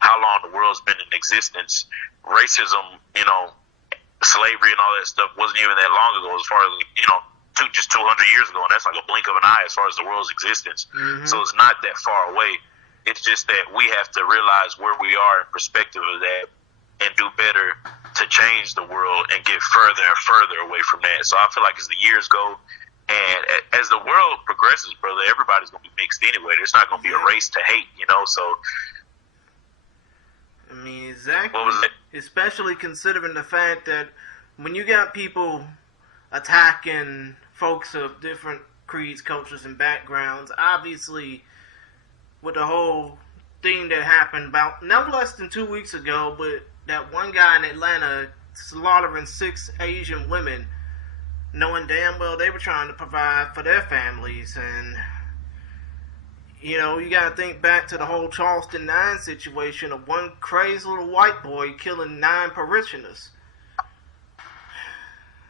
how long the world's been in existence, racism, slavery and all that stuff wasn't even that long ago, as far as, just 200 years ago, and that's like a blink of an eye as far as the world's existence. So it's not that far away. It's just that we have to realize where we are in perspective of that and do better to change the world and get further and further away from that. So I feel like as the years go and as the world progresses, brother, everybody's going to be mixed anyway. There's not going to be a race to hate, so. I mean, exactly. What was it? Especially considering the fact that when you got people attacking folks of different creeds, cultures, and backgrounds, obviously, with the whole thing that happened about no less than 2 weeks ago, but that one guy in Atlanta slaughtering 6 Asian women, knowing damn well they were trying to provide for their families. And you gotta think back to the whole Charleston 9 situation of one crazy little white boy killing 9 parishioners.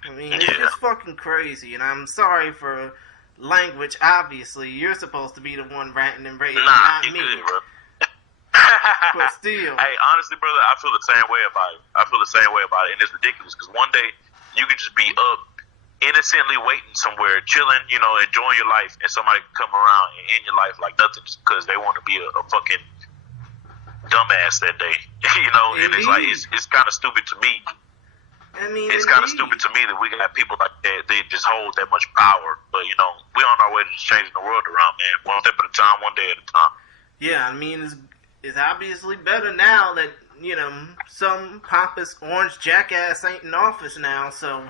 I mean, it's just fucking crazy, and I'm sorry for language. Obviously, you're supposed to be the one ranting and raving, not me. Good, bro. But still. Hey, honestly, brother, I feel the same way about it. And it's ridiculous, because one day you could just be up innocently waiting somewhere, chilling, enjoying your life, and somebody can come around and end your life like nothing just because they want to be a fucking dumbass that day. And it's like, it's kind of stupid to me. I mean, it's kind of stupid to me that we got people like that. They just hold that much power. But we're on our way to just changing the world around, man. One step at a time, one day at a time. Yeah, I mean, it's obviously better now that some pompous orange jackass ain't in office now. So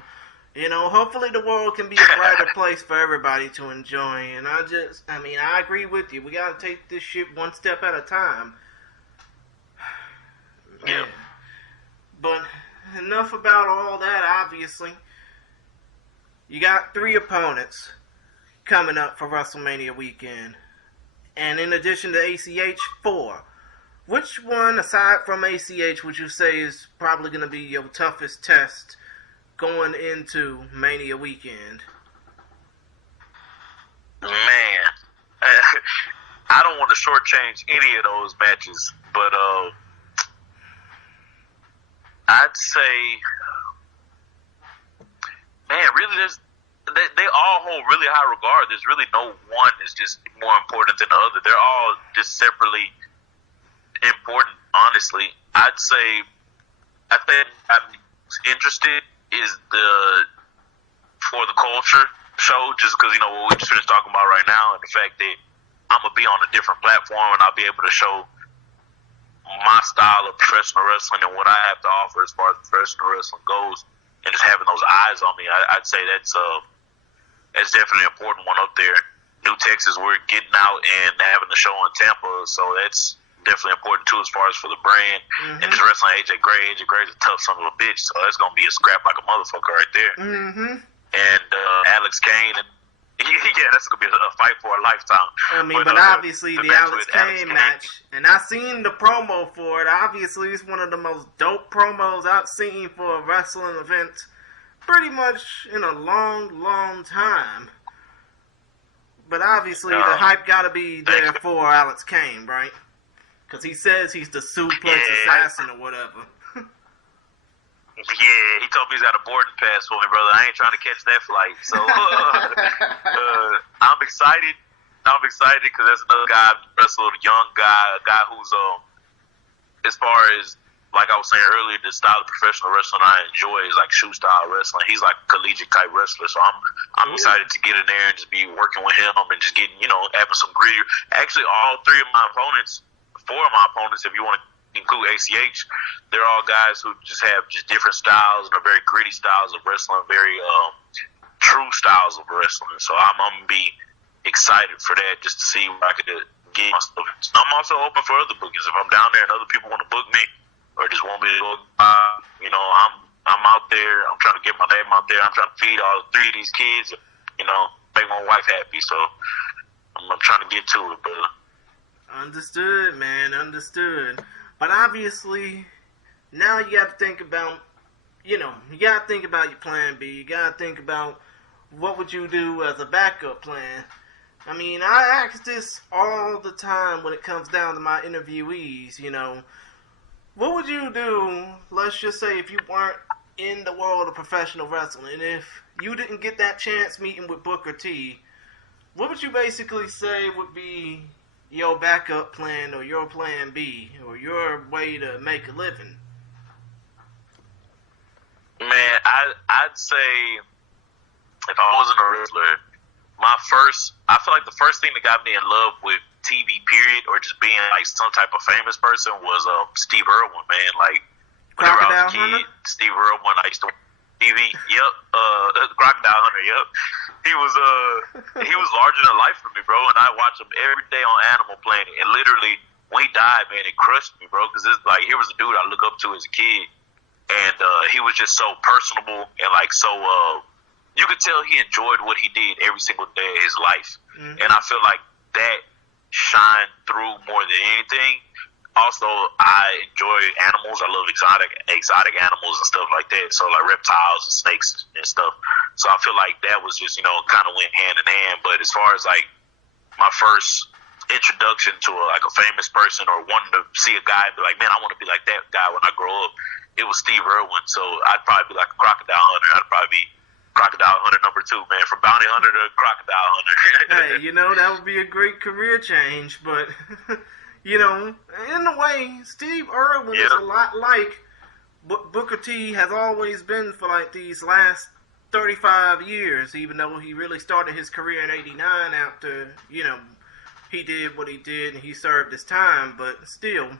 hopefully the world can be a brighter place for everybody to enjoy. And I agree with you. We gotta take this shit one step at a time. Yeah. But enough about all that, obviously. You got 3 opponents coming up for WrestleMania weekend. And in addition to ACH, 4. Which one, aside from ACH, would you say is probably going to be your toughest test going into Mania weekend? Man, I don't want to shortchange any of those matches, but I'd say, man, really, they all hold really high regard. There's really no one that's just more important than the other. They're all just separately important. Honestly, I'd say, I think I'm interested is for the culture show, just because what we just finished talking about right now, and the fact that I'm gonna be on a different platform and I'll be able to show my style of professional wrestling and what I have to offer as far as professional wrestling goes, and just having those eyes on me. I'd say that's definitely an important one up there. New Texas, we're getting out and having the show in Tampa, so that's definitely important too as far as for the brand. And just wrestling AJ Gray. AJ Gray's a tough son of a bitch, so that's gonna be a scrap like a motherfucker right there. And Alex Kane, and yeah, that's gonna be a fight for a lifetime. I mean, but obviously the Alex Kane match, and I seen the promo for it. Obviously, it's one of the most dope promos I've seen for a wrestling event, pretty much in a long time. But obviously, the hype gotta be there for Alex Kane, right? Because he says he's the suplex assassin or whatever. Yeah, he told me he's got a boarding pass for me, brother. I ain't trying to catch that flight. So I'm excited. I'm excited because that's another guy, wrestler, a young guy, a guy who's, as far as, like I was saying earlier, the style of professional wrestling I enjoy is like shoe style wrestling. He's like a collegiate type wrestler. So I'm excited to get in there and just be working with him and just getting, having some gritty. Actually, all four of my opponents, if you want to include ACH, they're all guys who just have just different styles and are very gritty styles of wrestling, very true styles of wrestling. So I'm gonna be excited for that, just to see what I could get myself. I'm also open for other bookings. If I'm down there and other people want to book me or just want me to go, I'm out there. I'm trying to get my name out there. I'm trying to feed all three of these kids, make my wife happy. So I'm trying to get to it, brother. Understood, man. Understood. But obviously, now you got to think about, you got to think about your plan B. You got to think about what would you do as a backup plan. I mean, I ask this all the time when it comes down to my interviewees, What would you do, let's just say, if you weren't in the world of professional wrestling, and if you didn't get that chance meeting with Booker T, what would you basically say would be your backup plan or your plan B or your way to make a living? Man, I'd say if I wasn't a wrestler, I feel like the first thing that got me in love with TV period or just being like some type of famous person was Steve Irwin, man. Like whenever I was a kid, Steve Irwin, I used to watch TV. Yep, Crocodile Hunter. Yep. He was larger than life for me, bro, and I watch him every day on Animal Planet. And literally, when he died, man, it crushed me, bro, because it's like, here was a dude I look up to as a kid, and he was just so personable and like so. You could tell he enjoyed what he did every single day of his life, and I feel like that shined through more than anything. Also, I enjoy animals. I love exotic animals and stuff like that. So like reptiles and snakes and stuff. So I feel like that was just, kind of went hand in hand. But as far as like my first introduction to a famous person or wanting to see a guy and be like, man, I want to be like that guy when I grow up, it was Steve Irwin. So I'd probably be like a crocodile hunter. I'd probably be crocodile hunter number 2, man, from bounty hunter to crocodile hunter. Hey, that would be a great career change, but in a way, Steve Irwin is a lot like Booker T has always been for like these last 35 years, even though he really started his career in '89 after, he did what he did and he served his time, but still,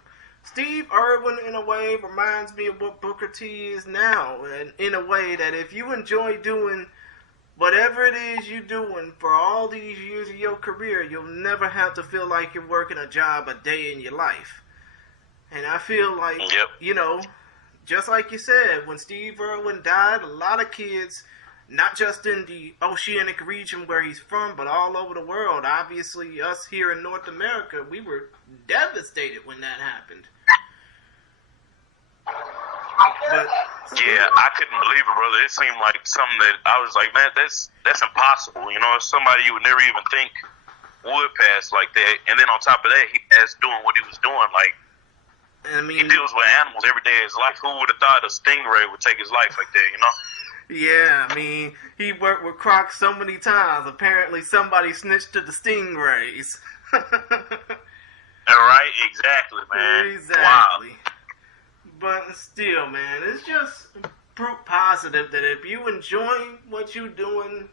Steve Irwin, in a way, reminds me of what Booker T is now. And in a way that if you enjoy doing whatever it is you're doing for all these years of your career, you'll never have to feel like you're working a job a day in your life. And I feel like, just like you said, when Steve Irwin died, a lot of kids, not just in the oceanic region where he's from, but all over the world, obviously us here in North America, we were devastated when that happened. But yeah, I couldn't believe it, brother. It seemed like something that I was like, man, that's impossible. You know, somebody you would never even think would pass like that. And then on top of that, he passed doing what he was doing. Like, I mean, he deals with animals every day of his life. Who would have thought a stingray would take his life like that, you know? yeah, I mean, he worked with Crocs so many times. Apparently, somebody snitched to the stingrays. All right, exactly, man. Exactly. Wow. But still, man, it's just proof positive that if you enjoy what you're doing,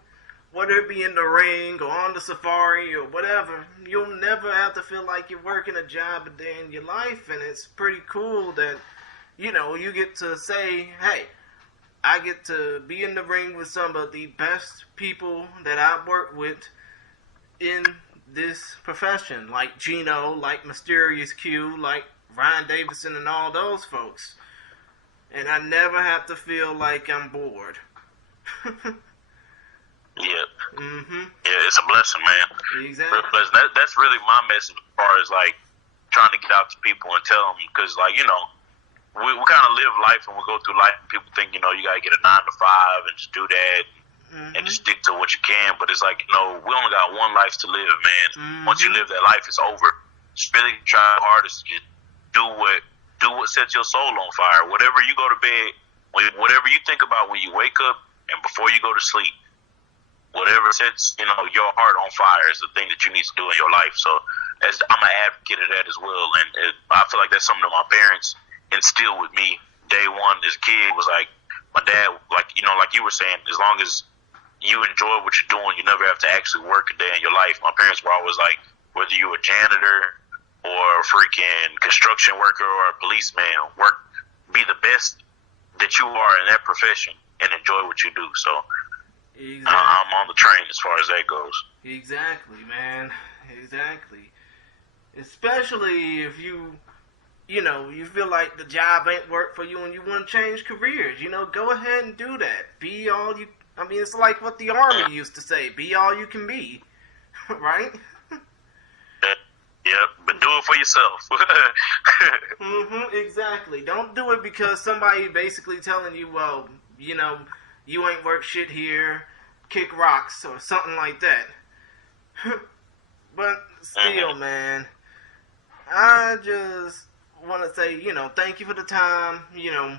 whether it be in the ring or on the safari or whatever, you'll never have to feel like you're working a job a day in your life. And it's pretty cool that, you know, you get to say, hey, I get to be in the ring with some of the best people that I've worked with in this profession, like Gino, like Mysterious Q, like Ryan Davidson and all those folks. And I never have to feel like I'm bored. Yeah. Mm-hmm. Yeah, it's a blessing, man. Exactly. Real blessing. That's really my message as far as, like, trying to get out to people and tell them. Because, like, you know, we kind of live life and we go through life and people think, you know, you got to get a 9 to 5 and just do that and just stick to what you can. But it's like, you know, we only got one life to live, man. Once you live that life, it's over. Just really try hardest to just do what sets your soul on fire. Whatever you go to bed, whatever you think about when you wake up and before you go to sleep, whatever sets, you know, your heart on fire is the thing that you need to do in your life. So I'm an advocate of that as well. And I feel like that's something that my parents instilled with me day one as a kid. Was like, my dad, like, you know, like you were saying, as long as you enjoy what you're doing, you never have to actually work a day in your life. My parents were always like, whether you're a janitor or a freaking construction worker or a policeman, be the best that you are in that profession and enjoy what you do. So exactly. I'm on the train as far as that goes. Exactly, man. Exactly. Especially if you know, you feel like the job ain't work for you and you want to change careers. You know, go ahead and do that. Be all you... I mean, it's like what the Army used to say. Be all you can be. Right? Yeah, but do it for yourself. Exactly. Don't do it because somebody basically telling you, well, you know, you ain't work shit here, kick rocks, or something like that. But still, man, I just want to say, you know, thank you for the time, you know,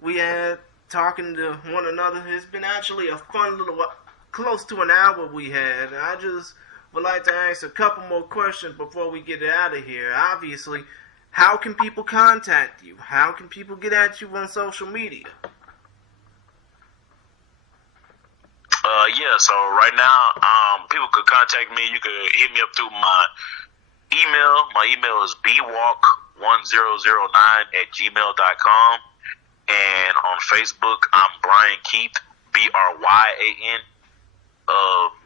we had talking to one another. It's been actually a fun little, close to an hour we had. I just would like to ask a couple more questions before we get out of here. Obviously, how can people contact you? How can people get at you on social media? Yeah, so right now, people could contact me. You could hit me up through my email. My email is bwalk1009@gmail.com. And on Facebook, I'm Bryan Keith, Bryan.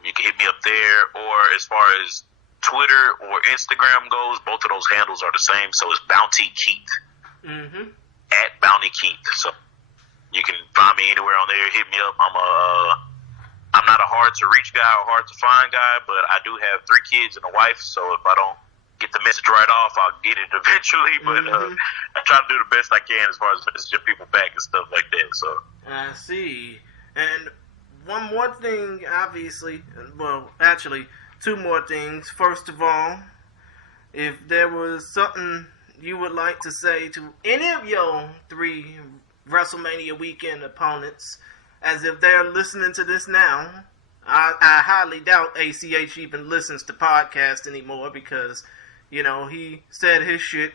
You can hit me up there. Or as far as Twitter or Instagram goes, both of those handles are the same. So it's Bounty Keith. At Bounty Keith. So you can find me anywhere on there. Hit me up. I'm not a hard to reach guy or hard to find guy, but I do have 3 kids and a wife. So if I don't get the message right off, I'll get it eventually. But I try to do the best I can as far as messaging people back and stuff like that. So I see. And one more thing, obviously, well, actually, 2 more things. First of all, if there was something you would like to say to any of your 3 WrestleMania weekend opponents, as if they're listening to this now, I highly doubt ACH even listens to podcasts anymore because, you know, he said his shit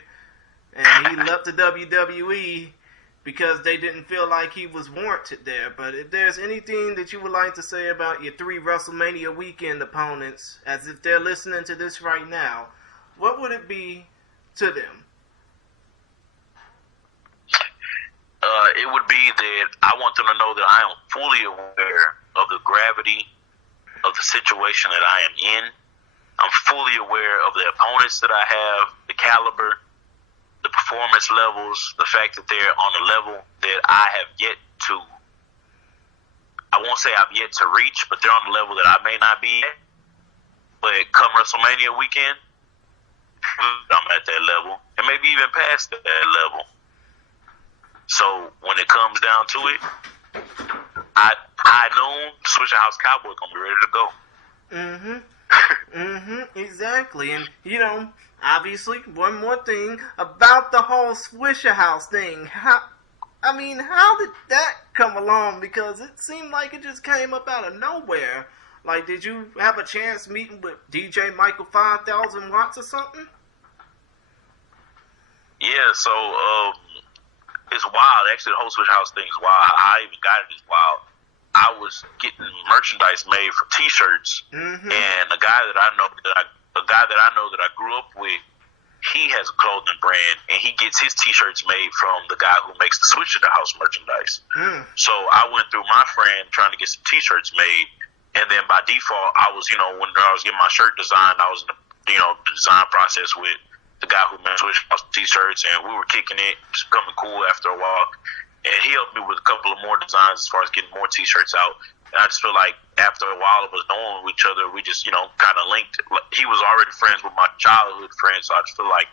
and he left the WWE because they didn't feel like he was warranted there. But if there's anything that you would like to say about your 3 WrestleMania weekend opponents, as if they're listening to this right now, what would it be to them? It would be that I want them to know that I am fully aware of the gravity of the situation that I am in. I'm fully aware of the opponents that I have, the caliber, the performance levels, the fact that they're on a level that I have yet to, I won't say I've yet to reach, but they're on a level that I may not be at. But come WrestleMania weekend, I'm at that level, and maybe even past that level. So when it comes down to it, I know Swisher House Cowboy gonna be ready to go. Exactly. And, obviously, one more thing about the whole Swisher House thing. How did that come along? Because it seemed like it just came up out of nowhere. Like, did you have a chance meeting with DJ Michael 5000 Watts or something? Yeah, so, it's wild. Actually, the whole Swisher House thing is wild. How I even got it is wild. I was getting merchandise made for T-shirts, and a guy that I know that I grew up with, he has a clothing brand, and he gets his T-shirts made from the guy who makes the Swisher House merchandise. So I went through my friend trying to get some T-shirts made, and then by default, I was, when I was getting my shirt designed, I was in the, design process with the guy who made Swisher House T-shirts, and we were kicking it, just becoming cool after a while. And he helped me with a couple of more designs as far as getting more T-shirts out. And I just feel like after a while of us knowing each other, we just, kind of linked. He was already friends with my childhood friends, so I just feel like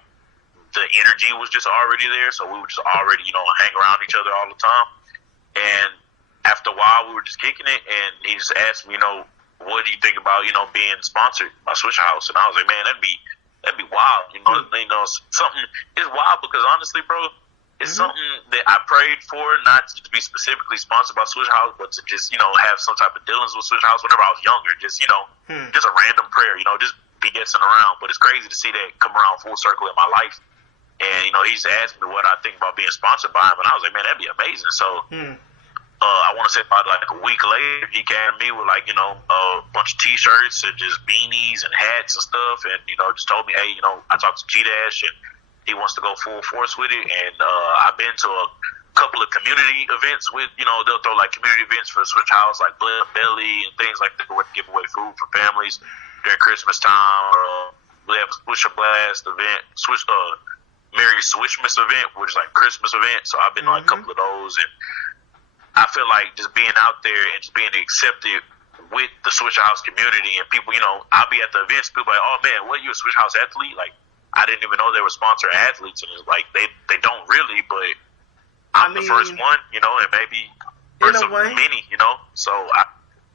the energy was just already there. So we would just already, hang around each other all the time. And after a while, we were just kicking it, and he just asked me, what do you think about, being sponsored by Swisher House? And I was like, man, that'd be wild. Something is wild because honestly, bro, it's something that I prayed for, not to be specifically sponsored by Swisher House, but to just, have some type of dealings with Swisher House whenever I was younger. Just, just a random prayer, just BSing around. But it's crazy to see that come around full circle in my life. And, he's asked me what I think about being sponsored by him, and I was like, man, that'd be amazing. So, I want to say about like a week later, he came to me with like, a bunch of T-shirts and just beanies and hats and stuff, and, just told me, hey, I talked to G-Dash, and he wants to go full force with it. And I've been to a couple of community events with, they'll throw like community events for the Switch House, like Blood Belly and things like that, where they give away food for families during Christmas time. Or we have a Swisher Blast event, Merry Swishmas event, which is like Christmas event. So I've been to like a couple of those, and I feel like just being out there and just being accepted with the Switch House community, and people, I'll be at the events, people like, oh man, what, you a Switch House athlete? Like, I didn't even know they were sponsoring athletes, and it's like they don't really, but I'm the first one, and maybe first of many, So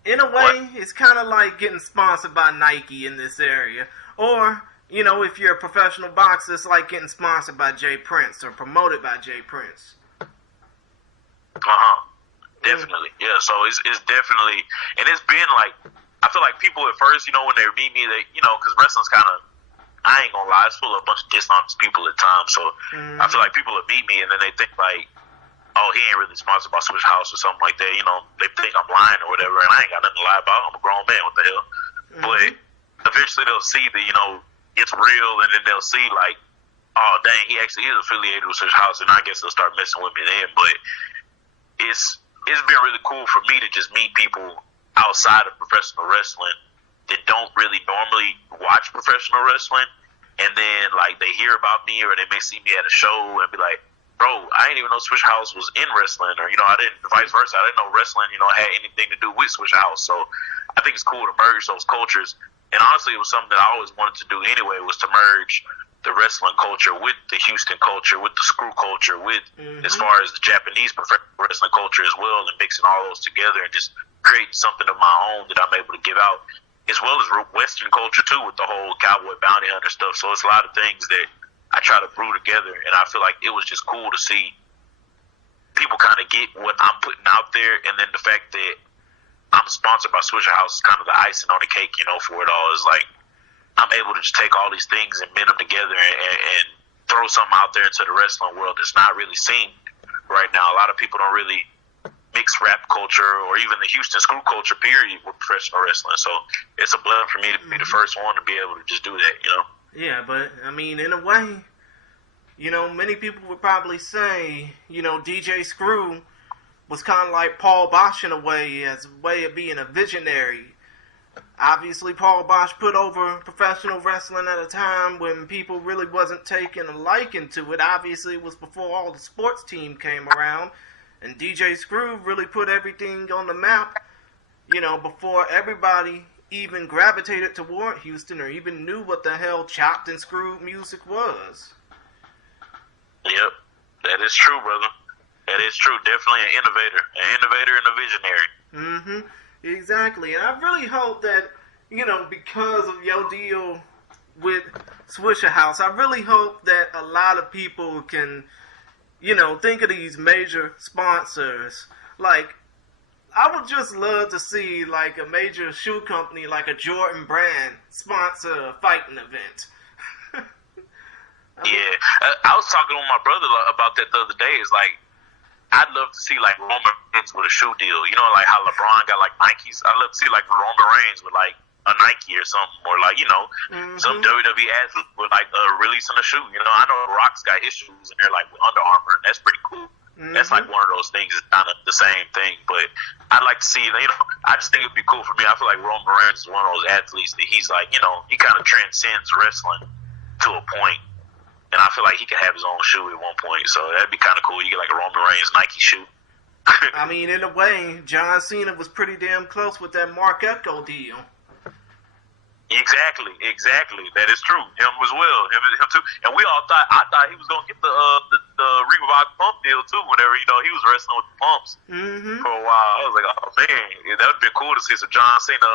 in a way, it's kind of like getting sponsored by Nike in this area, or if you're a professional boxer, it's like getting sponsored by Jay Prince or promoted by Jay Prince. Definitely, yeah. So it's definitely, and it's been like, I feel like people at first, when they meet me, they, because wrestling's kind of, I ain't gonna lie, it's full of a bunch of dishonest people at times. So I feel like people would meet me and then they think like, oh, he ain't really sponsored by Switch House or something like that. They think I'm lying or whatever, and I ain't got nothing to lie about. I'm a grown man. What the hell? But eventually they'll see that it's real, and then they'll see like, oh dang, he actually is affiliated with Switch House, and I guess they'll start messing with me then. But it's been really cool for me to just meet people outside of professional wrestling that don't really normally watch professional wrestling, and then like they hear about me, or they may see me at a show and be like, bro, I didn't even know Switch House was in wrestling, or I didn't, vice versa, I didn't know wrestling had anything to do with Switch House. So I think it's cool to merge those cultures, and honestly it was something that I always wanted to do anyway, was to merge the wrestling culture with the Houston culture, with the screw culture, with as far as the Japanese professional wrestling culture as well, and mixing all those together and just creating something of my own that I'm able to give out, as well as Western culture too, with the whole Cowboy Bounty Hunter stuff. So it's a lot of things that I try to brew together, and I feel like it was just cool to see people kind of get what I'm putting out there, and then the fact that I'm sponsored by Swisher House is kind of the icing on the cake, for it all. Is like I'm able to just take all these things and mend them together and throw something out there into the wrestling world that's not really seen right now. A lot of people don't really mix rap culture or even the Houston screw culture, period, with professional wrestling. So it's a blessing for me to be the first one to be able to just do that, Yeah, but, in a way, many people would probably say, DJ Screw was kind of like Paul Bosch in a way, as a way of being a visionary. Obviously, Paul Bosch put over professional wrestling at a time when people really wasn't taking a liking to it. Obviously, it was before all the sports team came around. And DJ Screw really put everything on the map, before everybody even gravitated toward Houston or even knew what the hell chopped and screwed music was. Yep, that is true, brother. That is true. Definitely an innovator and a visionary. Mm-hmm. Exactly. And I really hope that, because of your deal with Swisher House, I really hope that a lot of people can, think of these major sponsors. Like, I would just love to see, like, a major shoe company, like a Jordan brand, sponsor a fighting event. I was talking with my brother about that the other day. It's like, I'd love to see like Roman Reigns with a shoe deal. You know, like how LeBron got like Nikes. I'd love to see like Roman Reigns with like a Nike or something, or like some WWE athlete with like releasing a shoe. I know Rock's got his shoes and they're like with Under Armour, and that's pretty cool. Mm-hmm. That's like one of those things. It's kind of the same thing, but I'd like to see. I just think it'd be cool for me. I feel like Roman Reigns is one of those athletes that he's like, he kind of transcends wrestling to a point. And I feel like he could have his own shoe at one point, so that'd be kind of cool. You get like a Roman Reigns Nike shoe. I mean, in a way, John Cena was pretty damn close with that Mark Echo deal. Exactly. That is true. Him as well. Him too. And we all thought he was gonna get the Reebok pump deal too. Whenever he was wrestling with the pumps for a while, I was like, oh man, that would be cool to see some John Cena,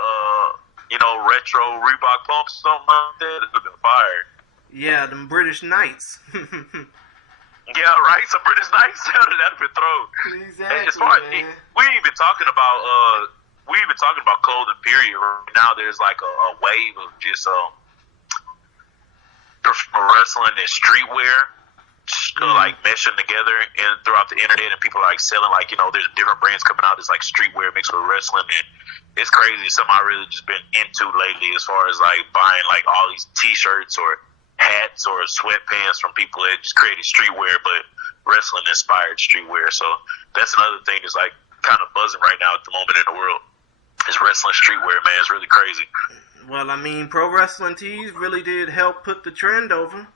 retro Reebok pumps, something like that. It would have been fire. Yeah, them British Knights. Yeah, right. Some British Knights. That'd be thrown. Exactly. As far as we ain't even talking about clothing. Period. Right now, there's like a wave of just professional wrestling and streetwear, like meshing together and throughout the internet, and people are like selling like there's different brands coming out. It's like streetwear mixed with wrestling, and it's crazy. Something I really just been into lately, as far as like buying like all these T-shirts or hats or sweatpants from people that just created streetwear, but wrestling inspired streetwear. So that's another thing that's like kind of buzzing right now at the moment in the world. Is wrestling streetwear, man. It's really crazy. Well, I mean, pro wrestling tees really did help put the trend over.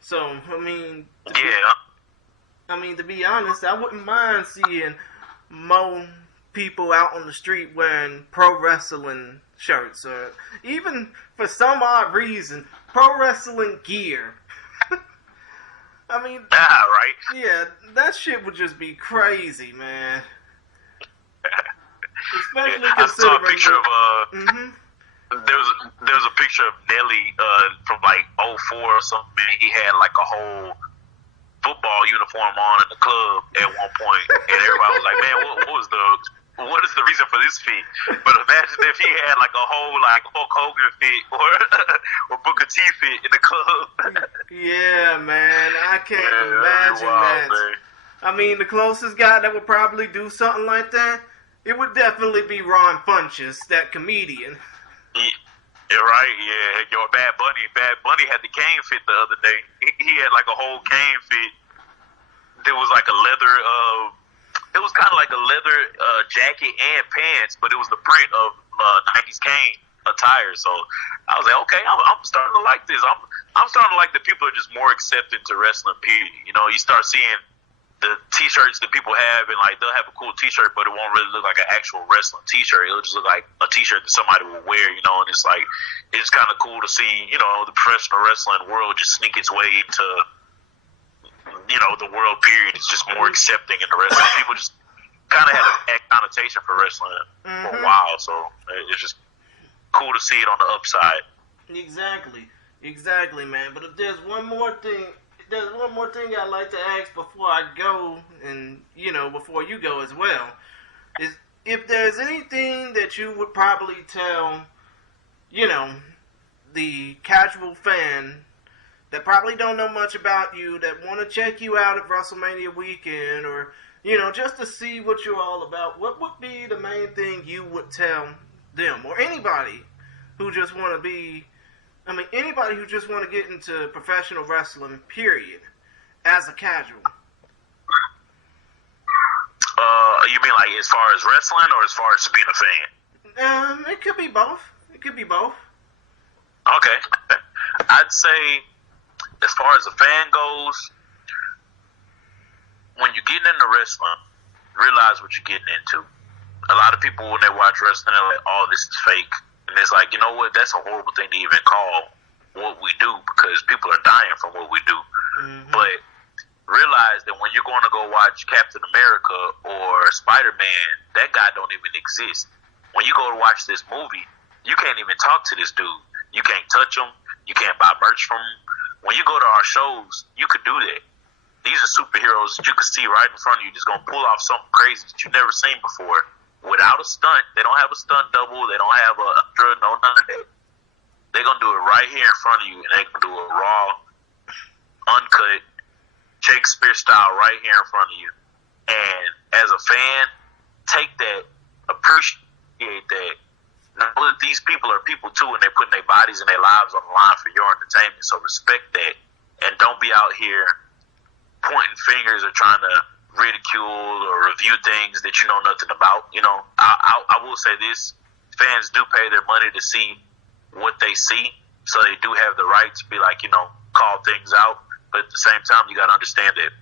So, I mean, to be honest, I wouldn't mind seeing more people out on the street wearing pro wrestling shirts, or even for some odd reason, pro wrestling gear. I mean, right? Yeah, that shit would just be crazy, man. Especially considering. I saw a picture of there was a picture of Nelly from like '04 or something. And he had like a whole football uniform on in the club at one point, and everybody was like, "Man, what is the reason for this fit?" But imagine if he had like a whole like Hulk Hogan fit or Booker T fit in the club. Yeah, man, I can't imagine that. Man. I mean, the closest guy that would probably do something like that, it would definitely be Ron Funches, that comedian. Yeah, right. Yeah, Bad Bunny. Bad Bunny had the cane fit the other day. He had like a whole cane fit. There was like a leather. It was kind of like a leather jacket and pants, but it was the print of 90s Kane attire. So I was like, okay, I'm starting to like this. I'm starting to like that people are just more accepting to wrestling. Period. You start seeing the T-shirts that people have, and like they'll have a cool T-shirt, but it won't really look like an actual wrestling T-shirt. It'll just look like a T-shirt that somebody will wear, and it's like it's kind of cool to see, the professional wrestling world just sneak its way into, the world. Period. It's just more accepting in the wrestling. People just kind of had a connotation for wrestling for a while, so it's just cool to see it on the upside. Exactly, man. But if there's one more thing I'd like to ask before I go, and before you go as well, is if there's anything that you would probably tell, the casual fan that probably don't know much about you, that want to check you out at WrestleMania weekend, or just to see what you're all about, what would be the main thing you would tell them, or anybody who just want to get into professional wrestling, period, as a casual? You mean like as far as wrestling, or as far as being a fan? It could be both. Okay. I'd say, as far as a fan goes, when you're getting into wrestling, realize what you're getting into. A lot of people, when they watch wrestling, they're like, oh, this is fake. And it's like, you know what? That's a horrible thing to even call what we do, because people are dying from what we do. Mm-hmm. But realize that when you're you're going to go watch Captain America or Spider-Man, that guy don't even exist. When you go to watch this movie, you can't even talk to this dude. You can't touch him. You can't buy merch from him. When you go to our shows, you could do that. These are superheroes that you can see right in front of you just going to pull off something crazy that you've never seen before without a stunt. They don't have a stunt double. They don't have a extra, no, none of that. They're going to do it right here in front of you, and they're going to do it raw, uncut, Shakespeare style right here in front of you. And as a fan, take that, appreciate that. Know that these people are people too, and they're putting their bodies and their lives on the line for your entertainment. So respect that, and don't be out here pointing fingers or trying to ridicule or review things that you know nothing about. You know, I will say this: fans do pay their money to see what they see, so they do have the right to be like, you know, call things out. But at the same time, you got to understand that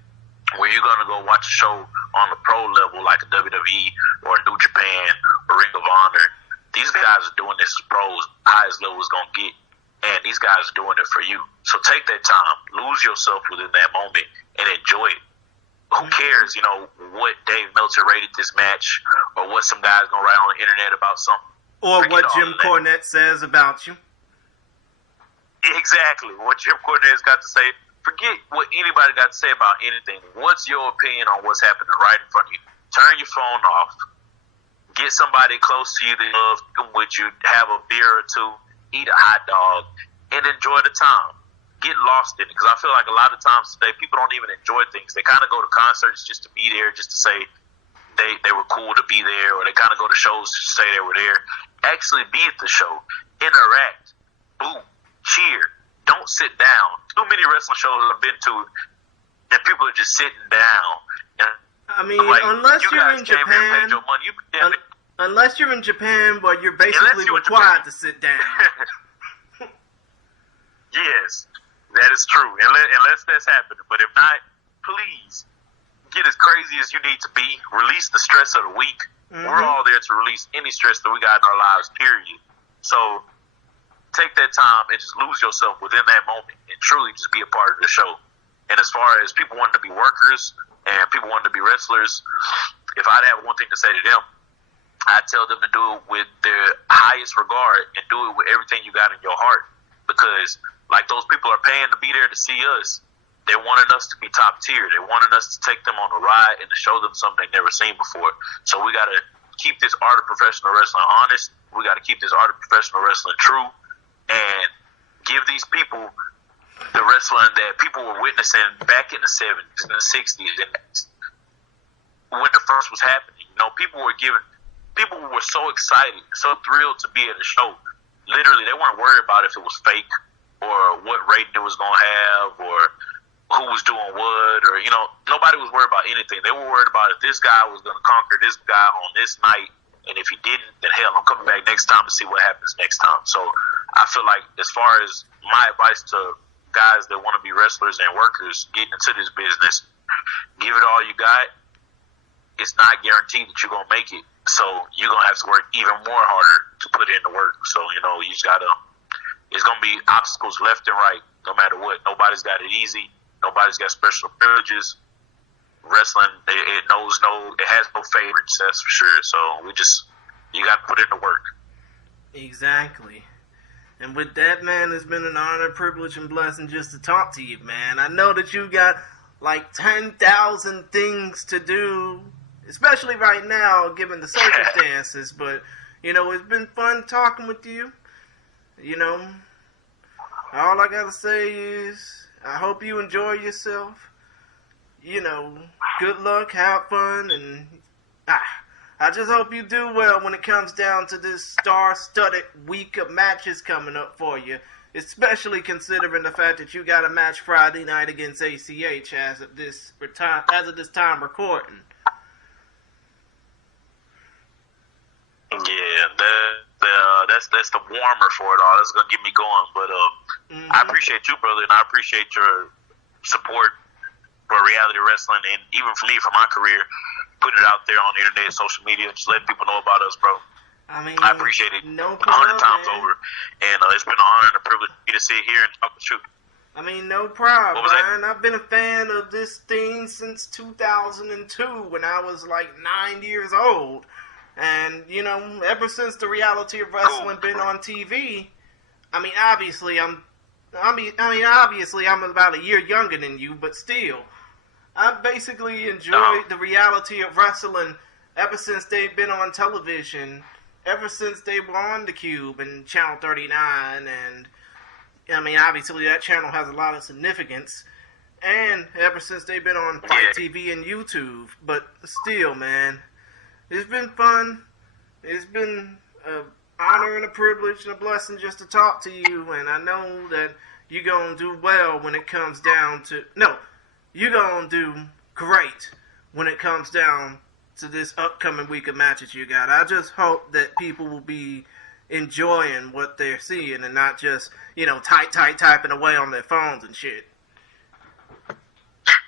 when you're going to go watch a show on the pro level like a WWE or New Japan or Ring of Honor, these guys are doing this as pros, highest level is going to get, and these guys are doing it for you. So take that time, lose yourself within that moment, and enjoy it. Who cares, you know, what Dave Meltzer rated this match, or what some guy's going to write on the internet about something. Or what Jim Cornette says about you. Exactly, what Jim Cornette's got to say. Forget what anybody got to say about anything. What's your opinion on what's happening right in front of you? Turn your phone off. Get somebody close to you that loves them with you, have a beer or two, eat a hot dog, and enjoy the time. Get lost in it, because I feel like a lot of times today people don't even enjoy things. They kind of go to concerts just to be there, just to say they were cool to be there, or they kind of go to shows to say they were there. Actually be at the show, interact, boo, cheer. Don't sit down. Too many wrestling shows I've been to, and people are just sitting down. And I mean, like, unless you're in Japan, unless you're in Japan, but you're basically required to sit down. Yes, that is true. Unless that's happening. But if not, please get as crazy as you need to be. Release the stress of the week. Mm-hmm. We're all there to release any stress that we got in our lives, period. So take that time and just lose yourself within that moment and truly just be a part of the show. And as far as people wanting to be workers and people wanting to be wrestlers, if I'd have one thing to say to them, I'd tell them to do it with their highest regard and do it with everything you got in your heart. Because like those people are paying to be there to see us, they wanted us to be top tier. They wanted us to take them on a ride and to show them something they've never seen before. So we got to keep this art of professional wrestling honest. We got to keep this art of professional wrestling true. And give these people the wrestling that people were witnessing back in the 70s and the 60s and when the first was happening. You know, people were so excited, so thrilled to be at the show. Literally, they weren't worried about if it was fake or what rating it was going to have or who was doing what, or, you know, nobody was worried about anything. They were worried about if this guy was going to conquer this guy on this night, and if he didn't, then hell, I'm coming back next time to see what happens next time. So I feel like as far as my advice to guys that want to be wrestlers and workers getting into this business, give it all you got. It's not guaranteed that you're going to make it. So you're going to have to work even more harder to put in the work. So, you know, you just got to, it's going to be obstacles left and right, no matter what. Nobody's got it easy. Nobody's got special privileges. Wrestling, it has no favorites, that's for sure. So you got to put in the work. Exactly. And with that, man, it's been an honor, privilege, and blessing just to talk to you, man. I know that you got like 10,000 things to do, especially right now, given the circumstances. But, you know, it's been fun talking with you. You know, all I got to say is I hope you enjoy yourself. You know, good luck, have fun, and I just hope you do well when it comes down to this star-studded week of matches coming up for you, especially considering the fact that you got a match Friday night against ACH as of this time recording. Yeah, that's the warmer for it all. That's gonna get me going. But I appreciate you, brother, and I appreciate your support for reality wrestling, and even for me, for my career, putting it out there on the internet, social media, just letting people know about us, bro. I mean, I appreciate it 100 times over, and it's been an honor and a privilege for me to sit here and talk with you. I mean, no problem, What was that? Bryan. I've been a fan of this thing since 2002 when I was like 9 years old. And, you know, ever since the reality of wrestling been on TV, I mean, obviously I'm about a year younger than you, but still, I basically enjoyed the reality of wrestling ever since they've been on television, ever since they were on the Cube and Channel 39, and I mean, obviously that channel has a lot of significance, and ever since they've been on Fight TV and YouTube. But still, man, it's been fun. It's been an honor and a privilege and a blessing just to talk to you, and I know that you're going to do well when it comes down to... No, you're going to do great when it comes down to this upcoming week of matches you got. I just hope that people will be enjoying what they're seeing and not just, you know, typing away on their phones and shit.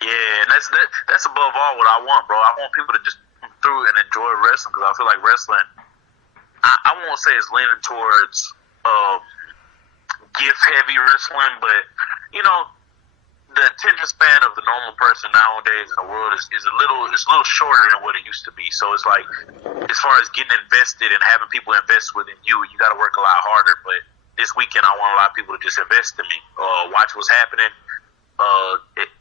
Yeah, and that's above all what I want, bro. I want people to just come through and enjoy wrestling, because I feel like wrestling, I won't say it's leaning towards gift-heavy wrestling, but, you know, the attention span of the normal person nowadays in the world is a little shorter than what it used to be. So it's like, as far as getting invested and having people invest within you, you got to work a lot harder. But this weekend, I want a lot of people to just invest in me, watch what's happening.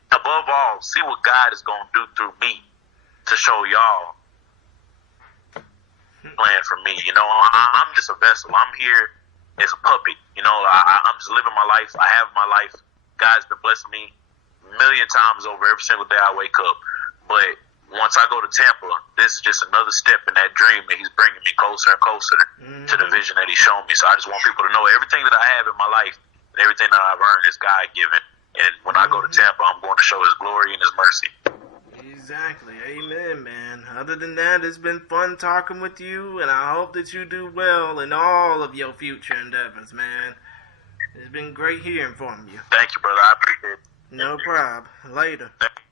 Above all, see what God is going to do through me to show y'all plan for me. You know, I'm just a vessel. I'm here as a puppet. You know, I'm just living my life. I have my life. God's been blessing me a million times over every single day I wake up. But once I go to Tampa, this is just another step in that dream that he's bringing me closer and closer to the vision that he's shown me. So I just want people to know everything that I have in my life and everything that I've earned is God-given. And when I go to Tampa, I'm going to show his glory and his mercy. Exactly. Amen, man. Other than that, it's been fun talking with you, and I hope that you do well in all of your future endeavors, man. It's been great hearing from you. Thank you, brother. I appreciate it. No problem. Later. Thank you.